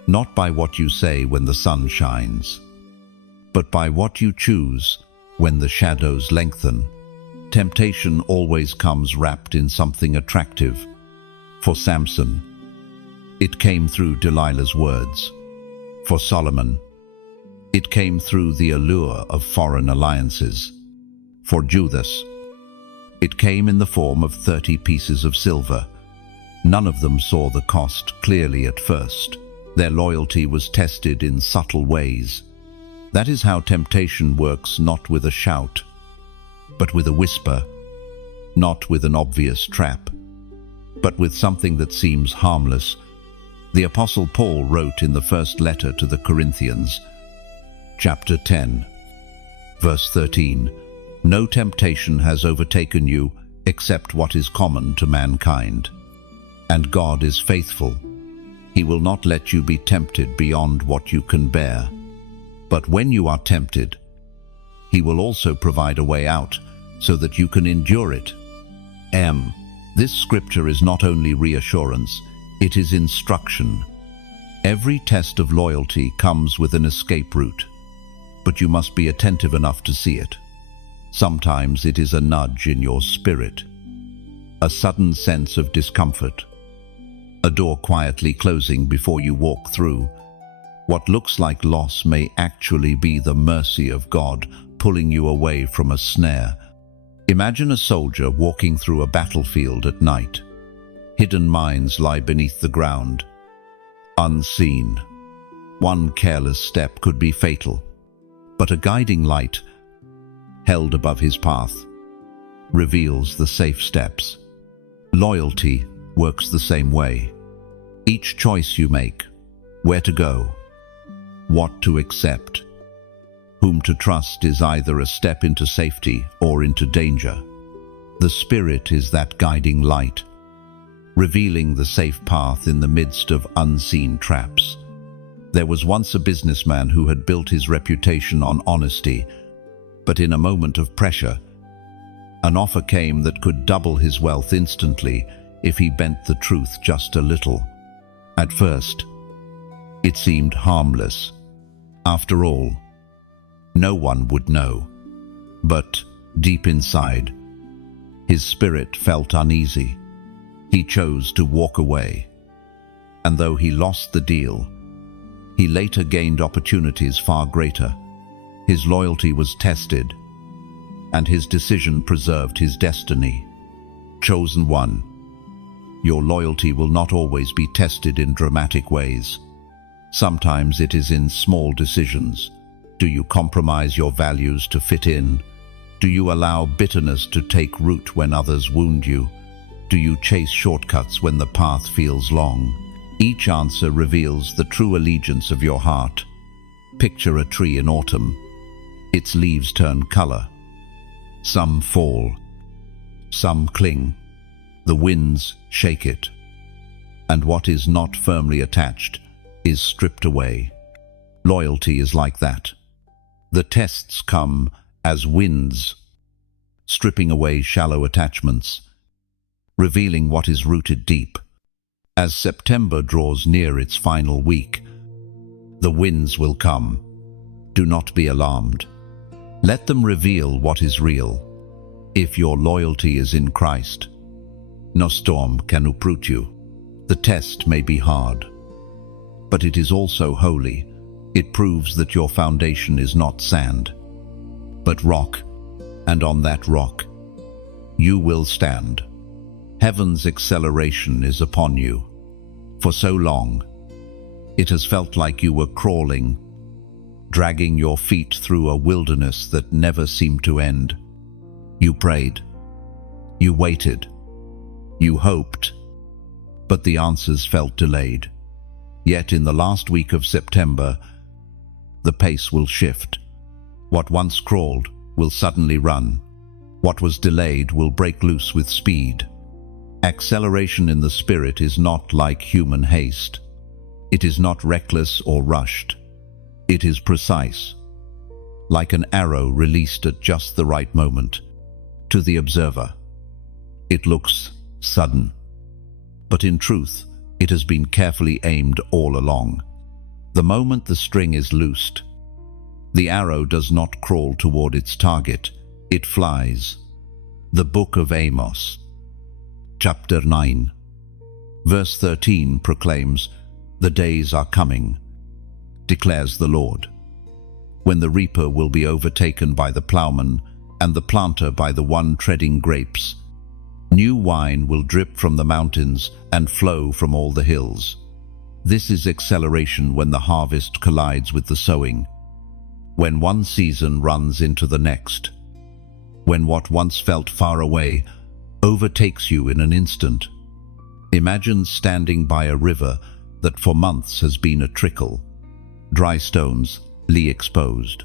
not by what you say when the sun shines, but by what you choose when the shadows lengthen. Temptation always comes wrapped in something attractive. For Samson, it came through Delilah's words. For Solomon, it came through the allure of foreign alliances. For Judas, it came in the form of 30 pieces of silver. None of them saw the cost clearly at first. Their loyalty was tested in subtle ways. That is how temptation works, not with a shout, but with a whisper, not with an obvious trap, but with something that seems harmless. The Apostle Paul wrote in the first letter to the Corinthians, chapter 10, verse 13, "No temptation has overtaken you except what is common to mankind. And God is faithful. He will not let you be tempted beyond what you can bear. But when you are tempted, He will also provide a way out so that you can endure it." This scripture is not only reassurance, it is instruction. Every test of loyalty comes with an escape route, but you must be attentive enough to see it. Sometimes it is a nudge in your spirit, a sudden sense of discomfort, a door quietly closing before you walk through. What looks like loss may actually be the mercy of God pulling you away from a snare. Imagine a soldier walking through a battlefield at night. Hidden mines lie beneath the ground, unseen. One careless step could be fatal, but a guiding light held above his path reveals the safe steps. Loyalty works the same way. Each choice you make, where to go, what to accept, whom to trust, is either a step into safety or into danger. The Spirit is that guiding light, revealing the safe path in the midst of unseen traps. There was once a businessman who had built his reputation on honesty, but in a moment of pressure, An offer came that could double his wealth instantly if he bent the truth just a little. At first, it seemed harmless. After all, no one would know. But deep inside, his spirit felt uneasy. He chose to walk away. And though he lost the deal, he later gained opportunities far greater. His loyalty was tested, and his decision preserved his destiny. Chosen one, your loyalty will not always be tested in dramatic ways. Sometimes it is in small decisions. Do you compromise your values to fit in? Do you allow bitterness to take root when others wound you? Do you chase shortcuts when the path feels long? Each answer reveals the true allegiance of your heart. Picture a tree in autumn. Its leaves turn color. Some fall. Some cling. The winds shake it. And what is not firmly attached is stripped away. Loyalty is like that. The tests come as winds, stripping away shallow attachments, revealing what is rooted deep. As September draws near its final week, the winds will come. Do not be alarmed. Let them reveal what is real. If your loyalty is in Christ, no storm can uproot you. The test may be hard, but it is also holy. It proves that your foundation is not sand, but rock, and on that rock, you will stand. Heaven's acceleration is upon you. For so long, it has felt like you were crawling, dragging your feet through a wilderness that never seemed to end. You prayed, you waited, you hoped, but the answers felt delayed. Yet in the last week of September, the pace will shift. What once crawled will suddenly run. What was delayed will break loose with speed. Acceleration in the spirit is not like human haste. It is not reckless or rushed. It is precise, like an arrow released at just the right moment. To the observer, it looks sudden, but in truth, it has been carefully aimed all along. The moment the string is loosed, the arrow does not crawl toward its target, it flies. The Book of Amos, chapter 9, verse 13 proclaims, "The days are coming, declares the Lord, when the reaper will be overtaken by the plowman and the planter by the one treading grapes. New wine will drip from the mountains and flow from all the hills." This is acceleration when the harvest collides with the sowing, when one season runs into the next, when what once felt far away overtakes you in an instant. Imagine standing by a river that for months has been a trickle, dry stones, exposed,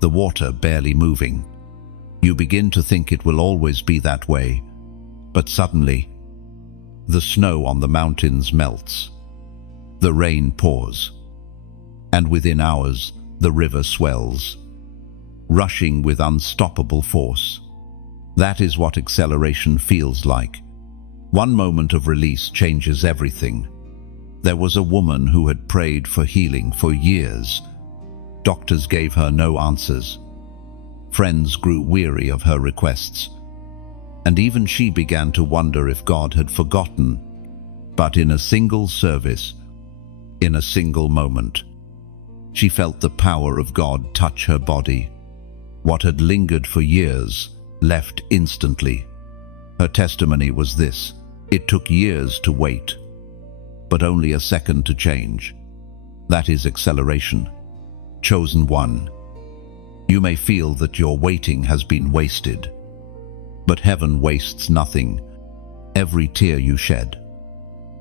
the water barely moving. You begin to think it will always be that way, but suddenly, the snow on the mountains melts, the rain pours, and within hours the river swells, rushing with unstoppable force. That is what acceleration feels like. One moment of release changes everything. There was a woman who had prayed for healing for years. Doctors gave her no answers. Friends grew weary of her requests, and even she began to wonder if God had forgotten. But in a single service, in a single moment, she felt the power of God touch her body. What had lingered for years left instantly. Her testimony was this: it took years to wait, but only a second to change. That is acceleration. Chosen one. You may feel that your waiting has been wasted, but heaven wastes nothing. Every tear you shed,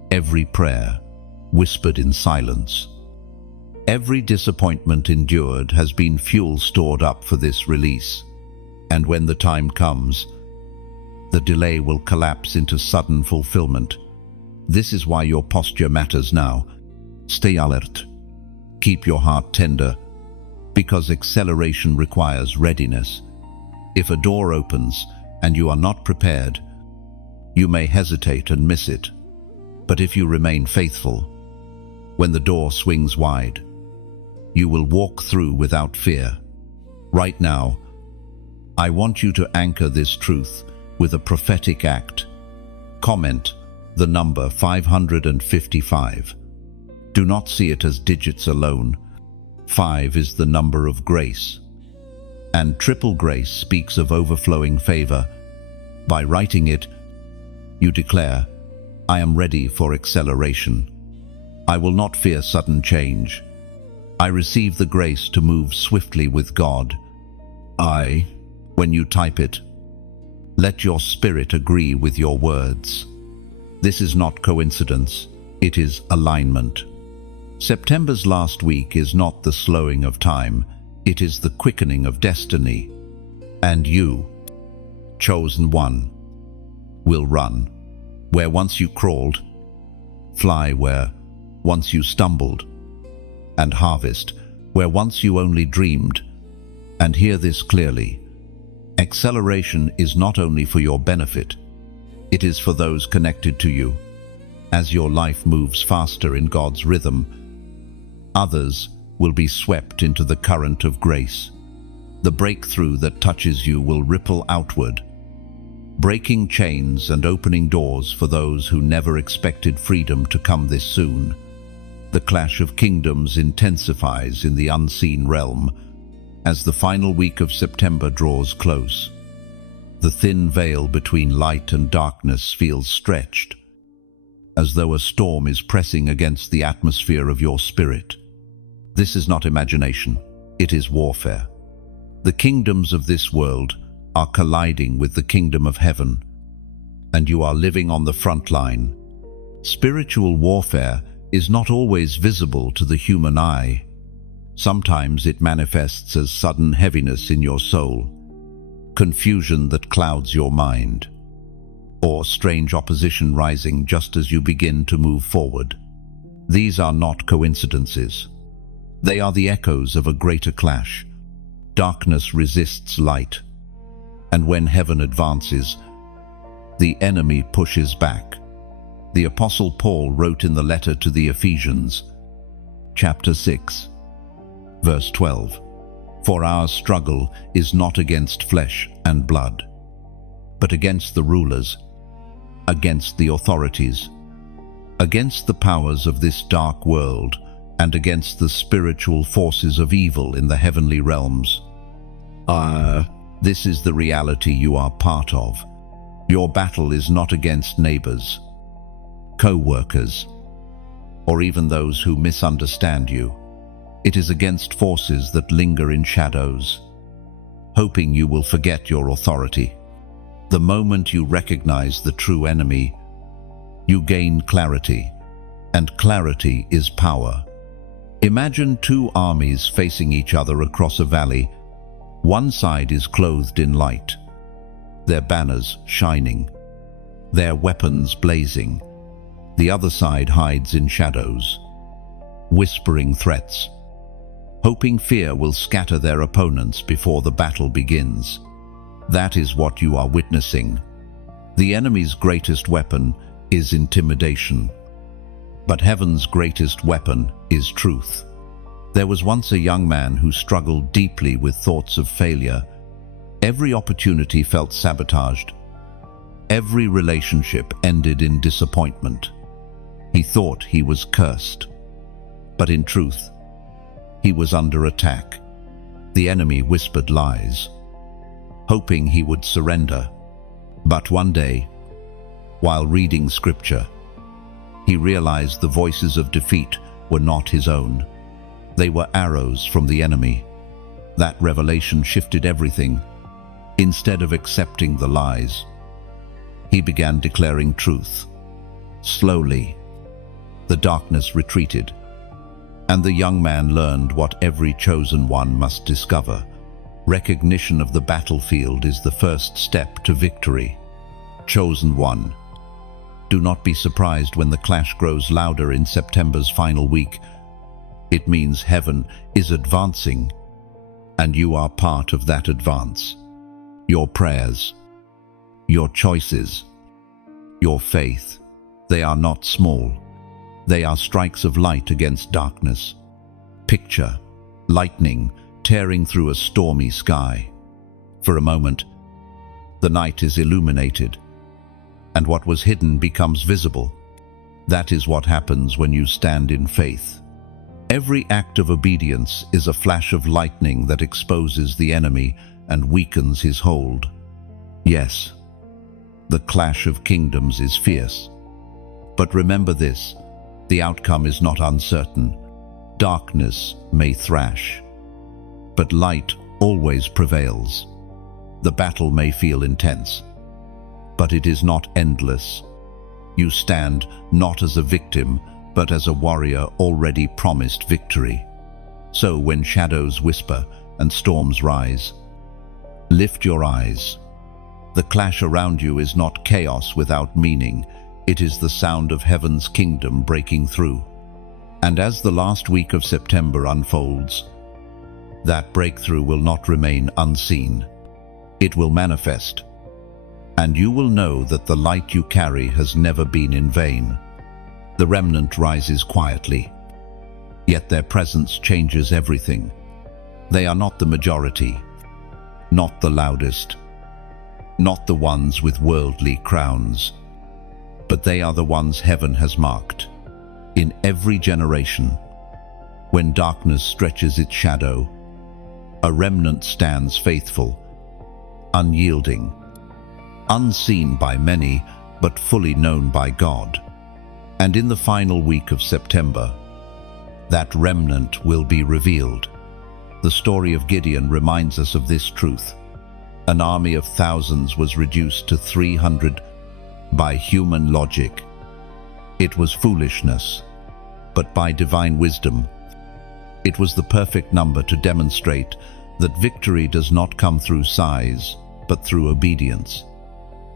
every prayer whispered in silence, every disappointment endured has been fuel stored up for this release. And when the time comes, the delay will collapse into sudden fulfillment. This is why your posture matters now. Stay alert. Keep your heart tender, because acceleration requires readiness. If a door opens, and you are not prepared, you may hesitate and miss it. But if you remain faithful, when the door swings wide, you will walk through without fear. Right now, I want you to anchor this truth with a prophetic act. Comment the number 555. Do not see it as digits alone. 5 is the number of grace, and triple grace speaks of overflowing favor. By writing it, you declare, I am ready for acceleration. I will not fear sudden change. I receive the grace to move swiftly with God. When you type it, let your spirit agree with your words. This is not coincidence, it is alignment. September's last week is not the slowing of time, it is the quickening of destiny. And you, chosen one, will run where once you crawled, fly where once you stumbled, and harvest where once you only dreamed. And hear this clearly. Acceleration is not only for your benefit, it is for those connected to you. As your life moves faster in God's rhythm, others will be swept into the current of grace. The breakthrough that touches you will ripple outward, breaking chains and opening doors for those who never expected freedom to come this soon. The clash of kingdoms intensifies in the unseen realm as the final week of September draws close. The thin veil between light and darkness feels stretched, as though a storm is pressing against the atmosphere of your spirit. This is not imagination, it is warfare. The kingdoms of this world are colliding with the kingdom of heaven, and you are living on the front line. Spiritual warfare is not always visible to the human eye. Sometimes it manifests as sudden heaviness in your soul, confusion that clouds your mind, or strange opposition rising just as you begin to move forward. These are not coincidences. They are the echoes of a greater clash. Darkness resists light, and when heaven advances, the enemy pushes back. The Apostle Paul wrote in the letter to the Ephesians, chapter 6, verse 12, For our struggle is not against flesh and blood, but against the rulers, against the authorities, against the powers of this dark world, and against the spiritual forces of evil in the heavenly realms. This is the reality you are part of. Your battle is not against neighbors, co-workers, or even those who misunderstand you. It is against forces that linger in shadows, hoping you will forget your authority. The moment you recognize the true enemy, you gain clarity, and clarity is power. Imagine two armies facing each other across a valley. One side is clothed in light, their banners shining, their weapons blazing. The other side hides in shadows, whispering threats, hoping fear will scatter their opponents before the battle begins. That is what you are witnessing. The enemy's greatest weapon is intimidation, but heaven's greatest weapon is truth. There was once a young man who struggled deeply with thoughts of failure. Every opportunity felt sabotaged. Every relationship ended in disappointment. He thought he was cursed, but in truth, he was under attack. The enemy whispered lies, hoping he would surrender. But one day, while reading scripture, he realized the voices of defeat were not his own. They were arrows from the enemy. That revelation shifted everything. Instead of accepting the lies, he began declaring truth. Slowly, the darkness retreated, and the young man learned what every chosen one must discover. Recognition of the battlefield is the first step to victory. Chosen one. Do not be surprised when the clash grows louder in September's final week. It means heaven is advancing, and you are part of that advance. Your prayers, Your choices, your faith, they are not small. They are strikes of light against darkness. Picture lightning tearing through a stormy sky. For a moment, the night is illuminated, and what was hidden becomes visible. That is what happens when you stand in faith. Every act of obedience is a flash of lightning that exposes the enemy and weakens his hold. Yes, the clash of kingdoms is fierce. But remember this, the outcome is not uncertain. Darkness may thrash, but light always prevails. The battle may feel intense, but it is not endless. You stand not as a victim, but as a warrior already promised victory. So when shadows whisper and storms rise, lift your eyes. The clash around you is not chaos without meaning. It is the sound of heaven's kingdom breaking through. And as the last week of September unfolds, that breakthrough will not remain unseen. It will manifest, and you will know that the light you carry has never been in vain. The remnant rises quietly, yet their presence changes everything. They are not the majority, not the loudest, not the ones with worldly crowns, but they are the ones heaven has marked. In every generation, when darkness stretches its shadow, a remnant stands faithful, unyielding, unseen by many, but fully known by God. And in the final week of September, that remnant will be revealed. The story of Gideon reminds us of this truth. An army of thousands was reduced to 300 by human logic. It was foolishness, but by divine wisdom, it was the perfect number to demonstrate that victory does not come through size, but through obedience.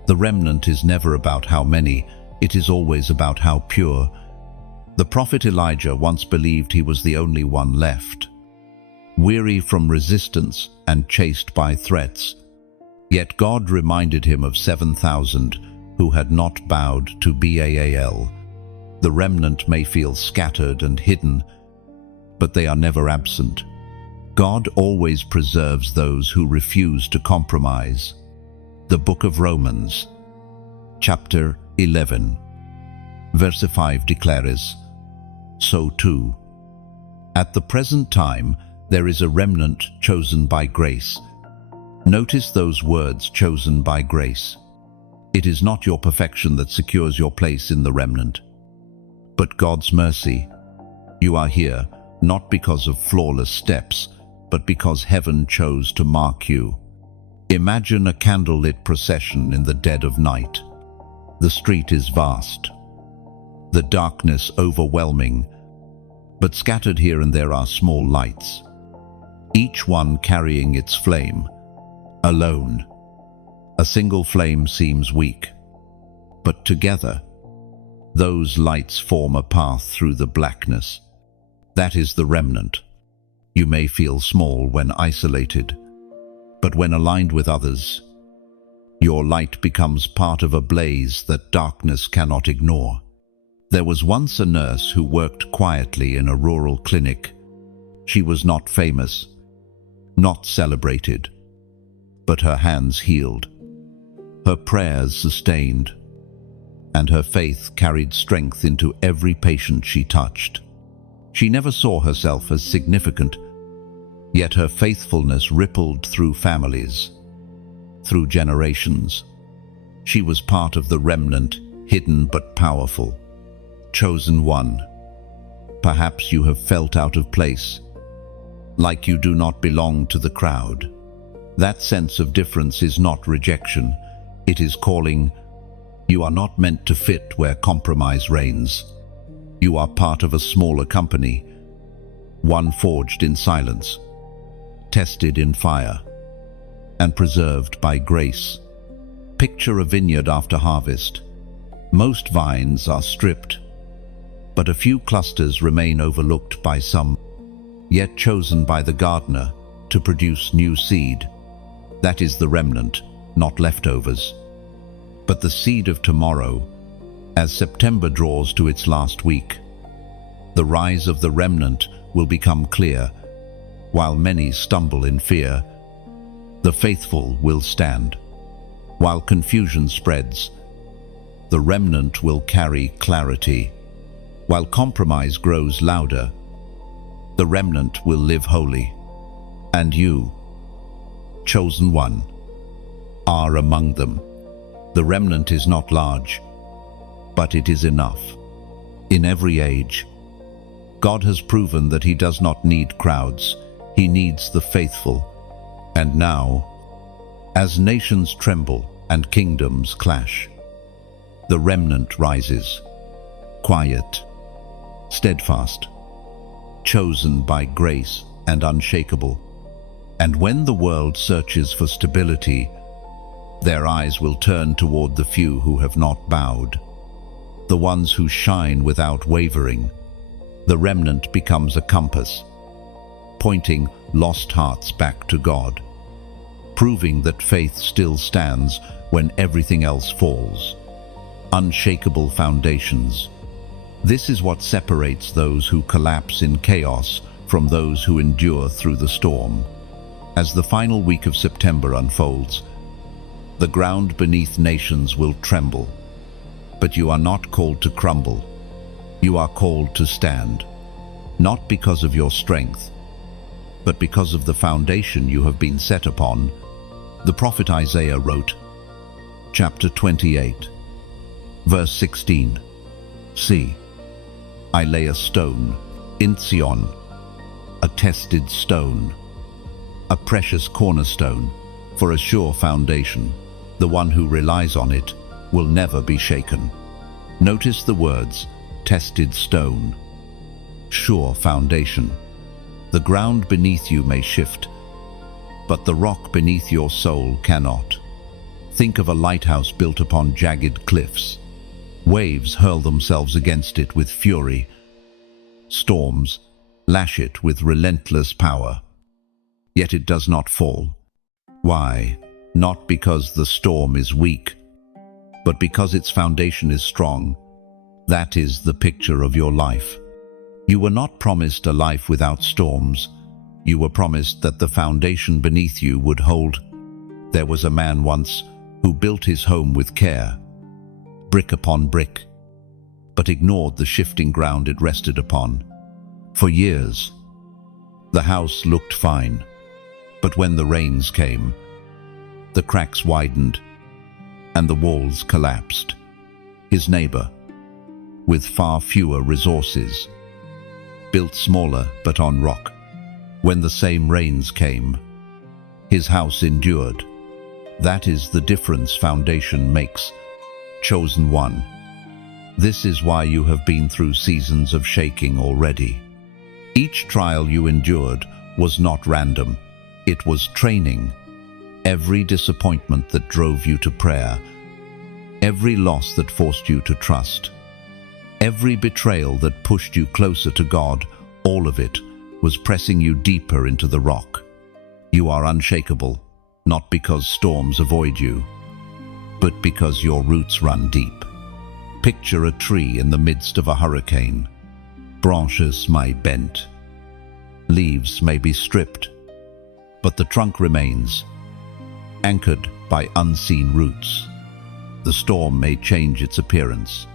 The remnant is never about how many, it is always about how pure. The prophet Elijah once believed he was the only one left, weary from resistance and chased by threats. Yet God reminded him of 7,000 who had not bowed to Baal. The remnant may feel scattered and hidden, but they are never absent. God always preserves those who refuse to compromise. The book of Romans, chapter 11, verse 5 declares, "So too, at the present time, there is a remnant chosen by grace." Notice those words, chosen by grace. It is not your perfection that secures your place in the remnant, but God's mercy. You are here not because of flawless steps, but because heaven chose to mark you. Imagine a candlelit procession in the dead of night. The street is vast, the darkness overwhelming, but scattered here and there are small lights, each one carrying its flame. Alone, a single flame seems weak, but together, those lights form a path through the blackness. That is the remnant. You may feel small when isolated, but when aligned with others, your light becomes part of a blaze that darkness cannot ignore. There was once a nurse who worked quietly in a rural clinic. She was not famous, not celebrated, but her hands healed, her prayers sustained, and her faith carried strength into every patient she touched. She never saw herself as significant, yet her faithfulness rippled through families, through generations. She was part of the remnant, hidden but powerful, chosen one. Perhaps you have felt out of place, like you do not belong to the crowd. That sense of difference is not rejection, it is calling. You are not meant to fit where compromise reigns. You are part of a smaller company, one forged in silence, tested in fire, and preserved by grace. Picture a vineyard after harvest. Most vines are stripped, but a few clusters remain overlooked by some, yet chosen by the gardener to produce new seed. That is the remnant, not leftovers. but the seed of tomorrow, as September draws to its last week. The rise of the remnant will become clear. While many stumble in fear, the faithful will stand. While confusion spreads, the remnant will carry clarity. While compromise grows louder, the remnant will live holy. And you, chosen one, are among them. The remnant is not large, but it is enough. In every age, God has proven that He does not need crowds. He needs the faithful. And now, as nations tremble and kingdoms clash, the remnant rises, quiet, steadfast, chosen by grace and unshakable. And when the world searches for stability, their eyes will turn toward the few who have not bowed, the ones who shine without wavering. The remnant becomes a compass, pointing lost hearts back to God, proving that faith still stands when everything else falls. Unshakable foundations. This is what separates those who collapse in chaos from those who endure through the storm. As the final week of September unfolds, the ground beneath nations will tremble. But you are not called to crumble. You are called to stand, not because of your strength, but because of the foundation you have been set upon. The prophet Isaiah wrote, chapter 28, verse 16, "See, I lay a stone in Zion, a tested stone, a precious cornerstone for a sure foundation. The one who relies on it will never be shaken." Notice the words, tested stone, sure foundation. The ground beneath you may shift, but the rock beneath your soul cannot. Think of a lighthouse built upon jagged cliffs. Waves hurl themselves against it with fury. Storms lash it with relentless power. Yet it does not fall. Why? Not because the storm is weak, but because its foundation is strong. That is the picture of your life. You were not promised a life without storms. You were promised that the foundation beneath you would hold. There was a man once who built his home with care, brick upon brick, but ignored the shifting ground it rested upon. For years, the house looked fine, but when the rains came, the cracks widened and the walls collapsed. His neighbor, with far fewer resources, built smaller but on rock. When the same rains came, his house endured. That is the difference foundation makes. Chosen one. This is why you have been through seasons of shaking already. Each trial you endured was not random. It was training. Every disappointment that drove you to prayer, every loss that forced you to trust, every betrayal that pushed you closer to God, all of it was pressing you deeper into the rock. You are unshakable, not because storms avoid you, but because your roots run deep. Picture a tree in the midst of a hurricane. Branches may bend, leaves may be stripped, but the trunk remains, anchored by unseen roots. The storm may change its appearance,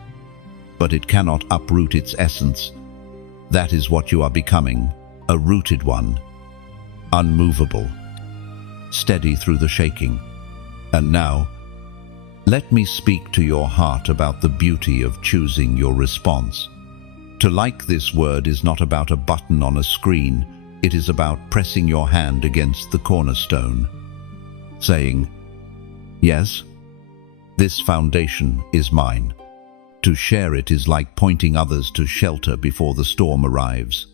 but it cannot uproot its essence. That is what you are becoming, a rooted one, unmovable, steady through the shaking. And now, let me speak to your heart about the beauty of choosing your response. To like this word is not about a button on a screen. It is about pressing your hand against the cornerstone, saying, "Yes, this foundation is mine." To share it is like pointing others to shelter before the storm arrives,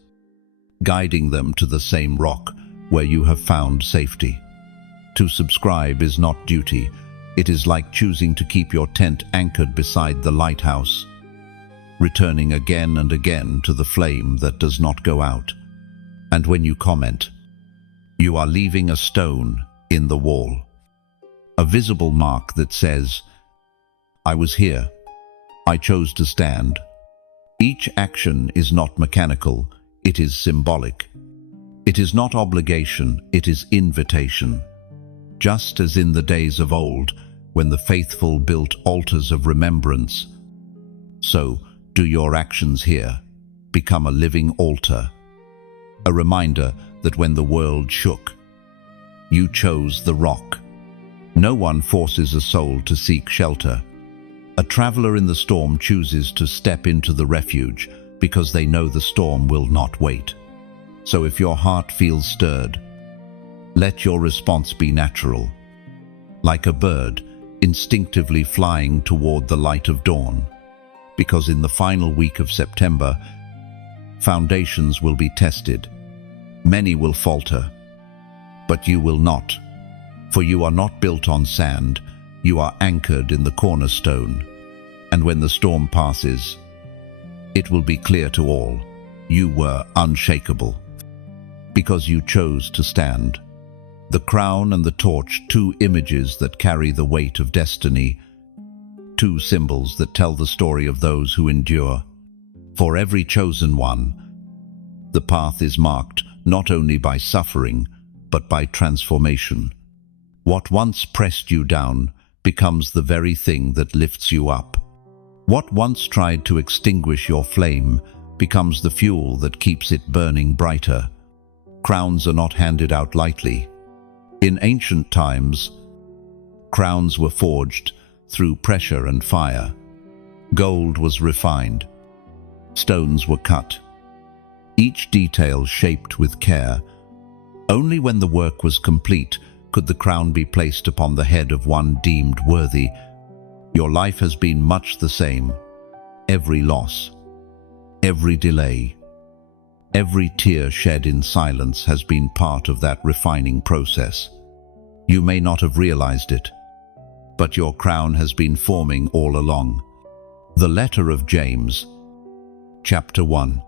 guiding them to the same rock where you have found safety. To subscribe is not duty. It is like choosing to keep your tent anchored beside the lighthouse, returning again and again to the flame that does not go out. And when you comment, you are leaving a stone in the wall, a visible mark that says, I was here. I chose to stand. Each action is not mechanical, it is symbolic. It is not obligation, it is invitation. Just as in the days of old, when the faithful built altars of remembrance, so do your actions here become a living altar, a reminder that when the world shook, you chose the rock. No one forces a soul to seek shelter. A traveler in the storm chooses to step into the refuge because they know the storm will not wait. So if your heart feels stirred, let your response be natural, like a bird instinctively flying toward the light of dawn. Because in the final week of September, foundations will be tested. Many will falter, but you will not. For you are not built on sand, you are anchored in the cornerstone. And when the storm passes, it will be clear to all, you were unshakable. Because you chose to stand. The crown and the torch, two images that carry the weight of destiny, two symbols that tell the story of those who endure. For every chosen one, the path is marked not only by suffering, but by transformation. What once pressed you down becomes the very thing that lifts you up. What once tried to extinguish your flame becomes the fuel that keeps it burning brighter. Crowns are not handed out lightly. In ancient times, crowns were forged through pressure and fire. Gold was refined. Stones were cut. Each detail shaped with care. Only when the work was complete could the crown be placed upon the head of one deemed worthy. Your life has been much the same. Every loss, every delay, every tear shed in silence has been part of that refining process. You may not have realized it, but your crown has been forming all along. The letter of James, chapter 1,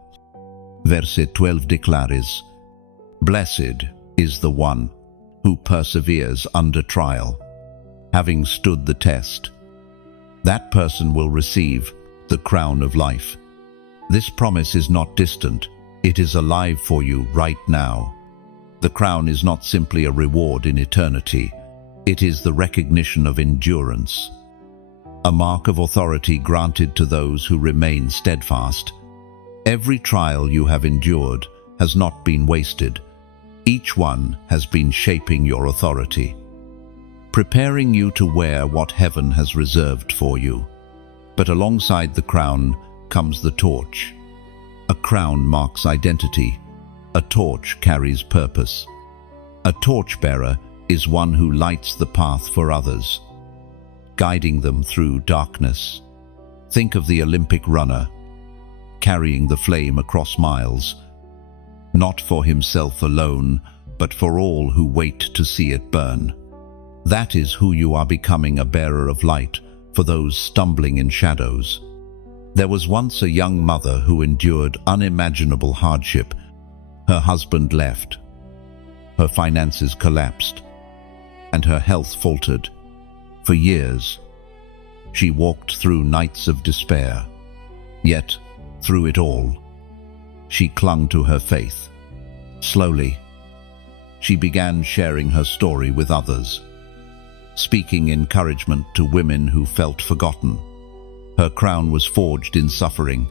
verset 12 declares, "Blessed is the one who perseveres under trial, having stood the test. That person will receive the crown of life." This promise is not distant, it is alive for you right now. The crown is not simply a reward in eternity, it is the recognition of endurance, a mark of authority granted to those who remain steadfast. Every trial you have endured has not been wasted. Each one has been shaping your authority, preparing you to wear what heaven has reserved for you. But alongside the crown comes the torch. A crown marks identity. A torch carries purpose. A torchbearer is one who lights the path for others, guiding them through darkness. Think of the Olympic runner, carrying the flame across miles, not for himself alone, but for all who wait to see it burn. That is who you are becoming, a bearer of light for those stumbling in shadows. There was once a young mother who endured unimaginable hardship. Her husband left, her finances collapsed, and her health faltered. For years, she walked through nights of despair. Yet, through it all, she clung to her faith. Slowly, she began sharing her story with others, speaking encouragement to women who felt forgotten. Her crown was forged in suffering,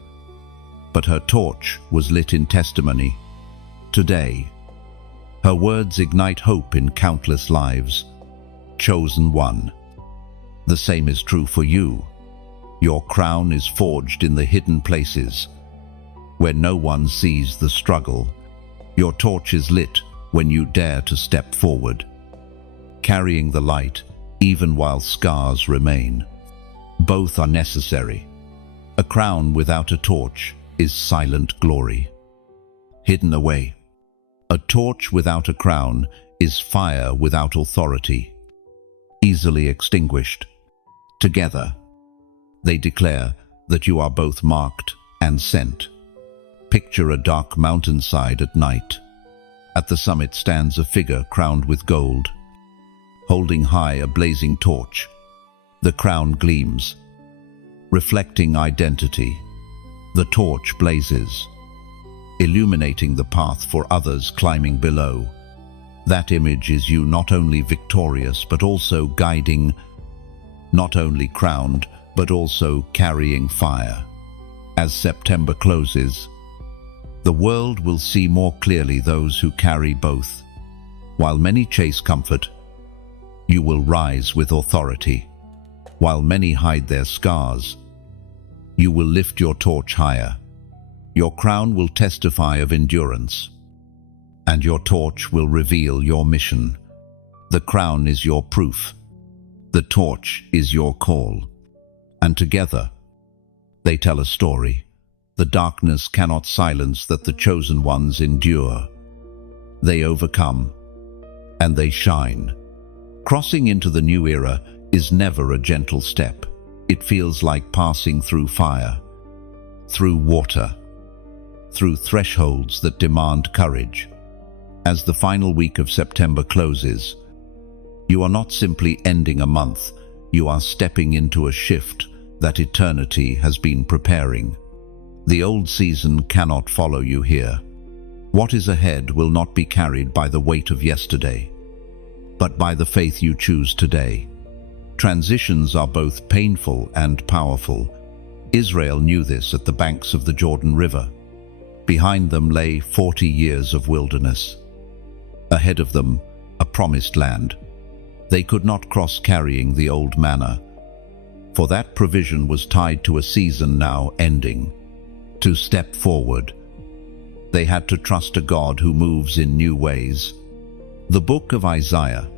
but her torch was lit in testimony. Today, her words ignite hope in countless lives. Chosen one. The same is true for you. Your crown is forged in the hidden places, where no one sees the struggle. Your torch is lit when you dare to step forward, carrying the light even while scars remain. Both are necessary. A crown without a torch is silent glory, hidden away. A torch without a crown is fire without authority, easily extinguished. Together, they declare that you are both marked and sent. Picture a dark mountainside at night. At the summit stands a figure crowned with gold, holding high a blazing torch. The crown gleams, reflecting identity. The torch blazes, illuminating the path for others climbing below. That image is you not only victorious but also guiding, not only crowned but also carrying fire. As September closes, the world will see more clearly those who carry both. While many chase comfort, you will rise with authority. While many hide their scars, you will lift your torch higher. Your crown will testify of endurance, and your torch will reveal your mission. The crown is your proof. The torch is your call. And together, they tell a story. The darkness cannot silence that the chosen ones endure. They overcome, and they shine. Crossing into the new era is never a gentle step. It feels like passing through fire, through water, through thresholds that demand courage. As the final week of September closes, you are not simply ending a month, you are stepping into a shift that eternity has been preparing. The old season cannot follow you here. What is ahead will not be carried by the weight of yesterday, but by the faith you choose today. Transitions are both painful and powerful. Israel knew this at the banks of the Jordan River. Behind them lay 40 years of wilderness. Ahead of them, a promised land. They could not cross carrying the old manna, for that provision was tied to a season now ending. To step forward, they had to trust a God who moves in new ways. The book of Isaiah,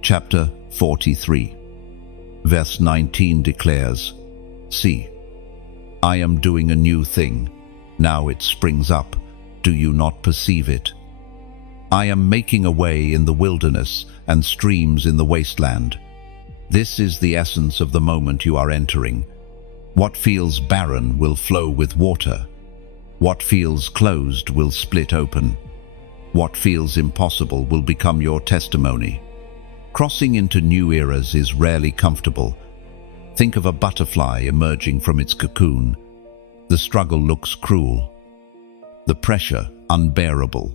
chapter 43, verse 19 declares, "See, I am doing a new thing. Now it springs up. Do you not perceive it? I am making a way in the wilderness and streams in the wasteland." This is the essence of the moment you are entering. What feels barren will flow with water. What feels closed will split open. What feels impossible will become your testimony. Crossing into new eras is rarely comfortable. Think of a butterfly emerging from its cocoon. The struggle looks cruel, the pressure unbearable.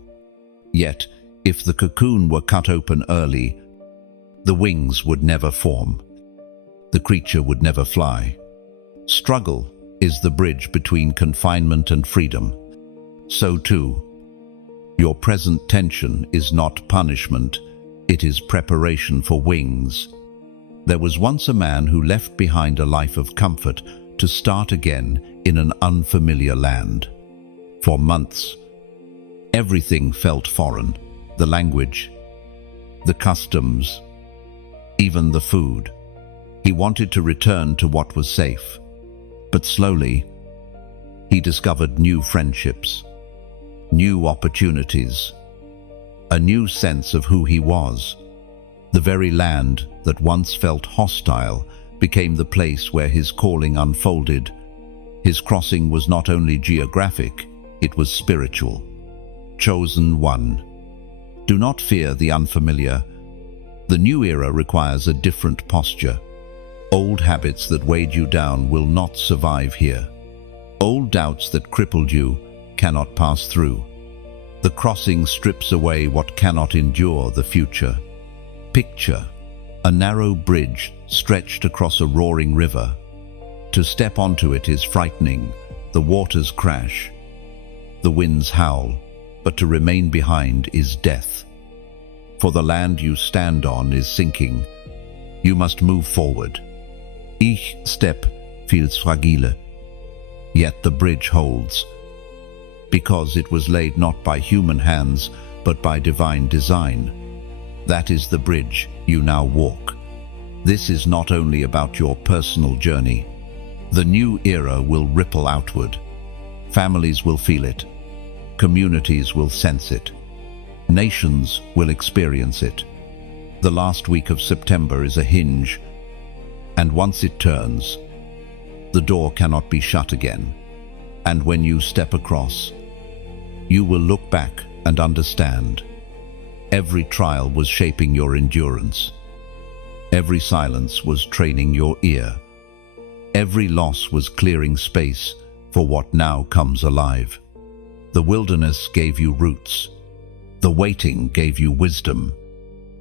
Yet, if the cocoon were cut open early, the wings would never form. The creature would never fly. Struggle is the bridge between confinement and freedom. So too, your present tension is not punishment, it is preparation for wings. There was once a man who left behind a life of comfort to start again in an unfamiliar land. For months, everything felt foreign. The language, the customs, even the food. He wanted to return to what was safe. But slowly, he discovered new friendships, new opportunities, a new sense of who he was. The very land that once felt hostile became the place where his calling unfolded. His crossing was not only geographic, it was spiritual. Chosen one. Do not fear the unfamiliar. The new era requires a different posture. Old habits that weighed you down will not survive here. Old doubts that crippled you cannot pass through. The crossing strips away what cannot endure the future. Picture a narrow bridge stretched across a roaring river. To step onto it is frightening. The waters crash, the winds howl, but to remain behind is death. For the land you stand on is sinking. You must move forward. Each step feels fragile, yet the bridge holds, because it was laid not by human hands, but by divine design. That is the bridge you now walk. This is not only about your personal journey. The new era will ripple outward. Families will feel it. Communities will sense it. Nations will experience it. The last week of September is a hinge, and once it turns, the door cannot be shut again. And when you step across, you will look back and understand. Every trial was shaping your endurance. Every silence was training your ear. Every loss was clearing space for what now comes alive. The wilderness gave you roots, the waiting gave you wisdom,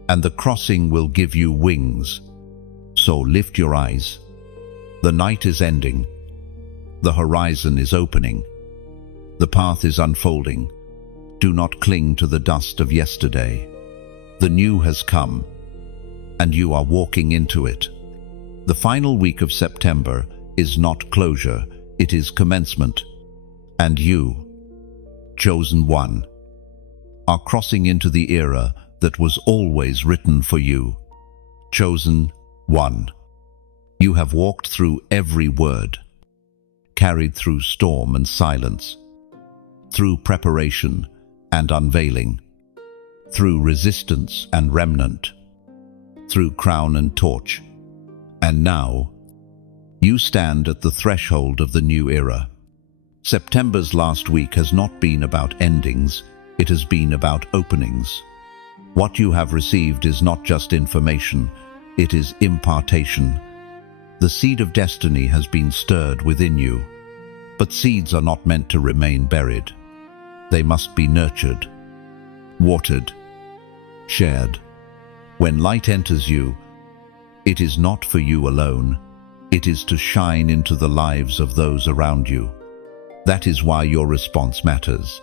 and the crossing will give you wings. So lift your eyes. The night is ending. The horizon is opening. The path is unfolding. Do not cling to the dust of yesterday. The new has come, and you are walking into it. The final week of September is not closure, it is commencement. And you, chosen one, are crossing into the era that was always written for you. Chosen one. You have walked through every word, carried through storm and silence, through preparation and unveiling, through resistance and remnant, through crown and torch. And now, you stand at the threshold of the new era. September's last week has not been about endings, it has been about openings. What you have received is not just information, it is impartation. The seed of destiny has been stirred within you, but seeds are not meant to remain buried. They must be nurtured, watered, shared. When light enters you, it is not for you alone. It is to shine into the lives of those around you. That is why your response matters.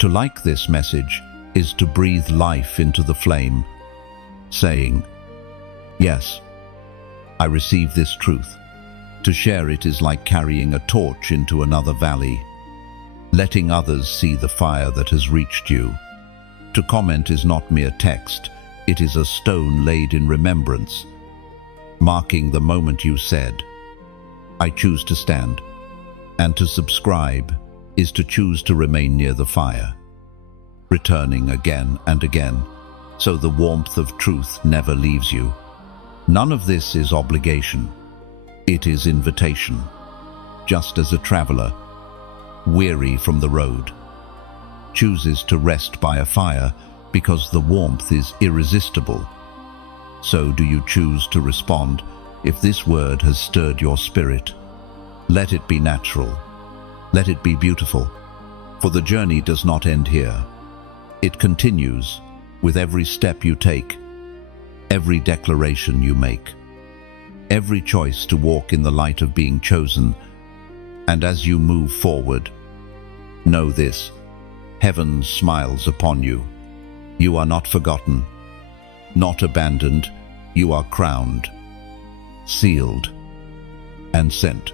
To like this message is to breathe life into the flame, saying, "Yes, I receive this truth." To share it is like carrying a torch into another valley, letting others see the fire that has reached you. To comment is not mere text, it is a stone laid in remembrance, marking the moment you said, "I choose to stand." And to subscribe is to choose to remain near the fire, returning again and again, so the warmth of truth never leaves you. None of this is obligation. It is invitation. Just as a traveler, weary from the road, chooses to rest by a fire because the warmth is irresistible, so do you choose to respond if this word has stirred your spirit. Let it be natural. Let it be beautiful. For the journey does not end here. It continues with every step you take, every declaration you make, every choice to walk in the light of being chosen. And as you move forward, know this: heaven smiles upon you. You are not forgotten, not abandoned. You are crowned, sealed, and sent.